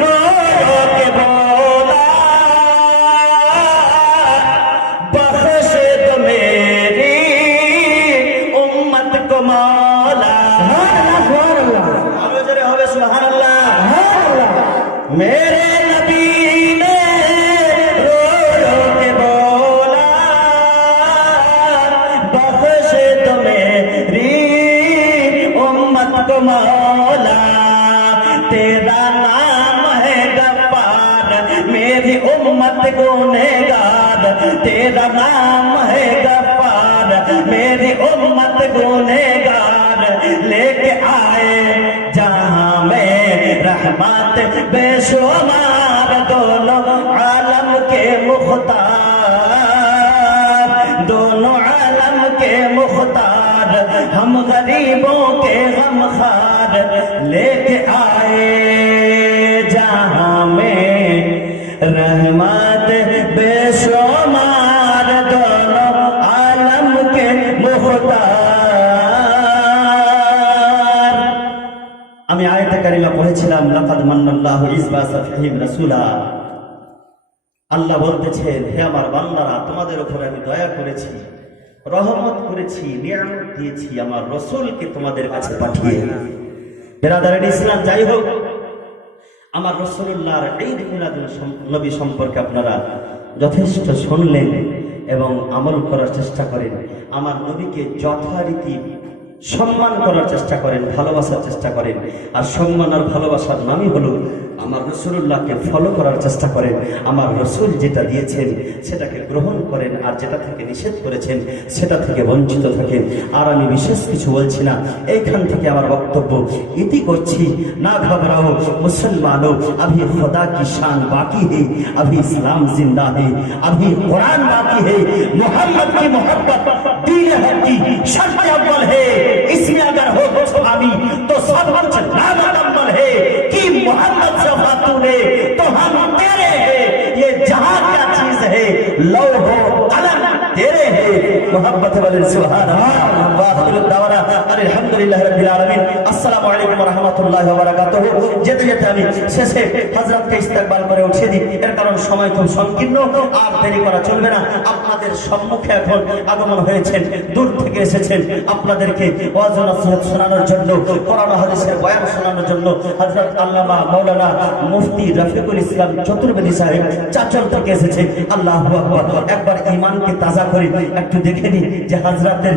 रो रो के बोला बख्श दो मेरी उम्मत को मौला। आरो जरे होवे सुभान अल्लाह। मेरे नबी ने रो रो के बोला बख्श दो मेरी उम्मत को मौला, तेरा नाम है गफ्फार मेरी उम्मत गुनहगार, तेरा नाम है गफ्फार मेरी उम्मत गुनहगार, लेके आए जहां में रहमत बेशुमार, दोनों आलम के मुख्तार, दोनों आलम के मुख्तार, हम गरीबों के गमखार, लेके आए जहां में रहमत बेशुमार, दोनों आलम के मुख्तार। আমি আয়াতে কারিমা পড়েছিলাম লাকাদ মান্নাল্লাহু ইয বা'সা ফীহিম রাসূলা। আল্লাহ বলতেছেন, হে আমার বান্দারা, তোমাদের উপর আমি দয়া করেছি, রহমত করেছি, নিয়ামত দিয়েছি আমার রসুলকে তোমাদের কাছে পাঠিয়ে। বেরাদারান ইসলাম, যাই হোক, আমার রাসূলুল্লাহর ঈদ মিলাদুন নবী সম্পর্কে আপনারা যথেষ্ট শুনলেন এবং আমল করার চেষ্টা করেন। আমার নবীকে যথারীতি সম্মান করার চেষ্টা করেন, ভালোবাসার চেষ্টা করেন। আর সম্মান আর ভালোবাসার নামই হলো আমার রাসূলুল্লাহকে ফলো করার চেষ্টা করেন। আমার রাসূল যেটা দিয়েছেন সেটাকে গ্রহণ করেন, আর যেটা থেকে নিষেধ করেছেন সেটা থেকে বঞ্চিত থাকেন। আর আমি বিশেষ কিছু বলছি না, এইখান থেকে আমার বক্তব্য ইতি করছি। না ঘবরাও মুসলমানো, अभी खुदा की शान बाकी है, अभी इस्लाम जिंदा है, अभी कुरान बाकी है, मोहम्मद की मोहब्बत दीन हक की शर्त अव्वल है, इसमें अगर हो कुछ खामी तो सब कुछ नामुकम्मल है कि मोहम्मद से तूने तो हम तेरे हैं, ये जहां क्या चीज है लो हो कलम तेरे हैं, मोहब्बत वाले सुभान अल्लाह व आखिरु दावाना अल्हम्दुलिल्लाहि रब्बिल आलामीन। अस्सलामु आलाइकुम ওয়া রাহমাতুল্লাহি ওয়া বারাকাতুহু। যেতে যেতে আমি শেষে হযরতকে ইস্তেকবাল করে উঠিয়ে দিই, এর কারণ সময় খুব সংকীর্ণ, আর দেরি করা চলবে না। আপনাদের সম্মুখে এখন আগমন হয়েছেন, দূর থেকে এসেছেন আপনাদেরকে ওয়াজ ও নসিহত শোনানোর জন্য, কোরআন ও হাদিসের বয়ান শোনানোর জন্য হযরত আল্লামা মাওলানা মুফতি রফিকুল ইসলাম চতুর্বেদী সাহেব চাচল থেকে এসেছে। আল্লাহু আকবার। একবার ঈমানকে তাজা করে একটু দেখে নিই যে হযরতের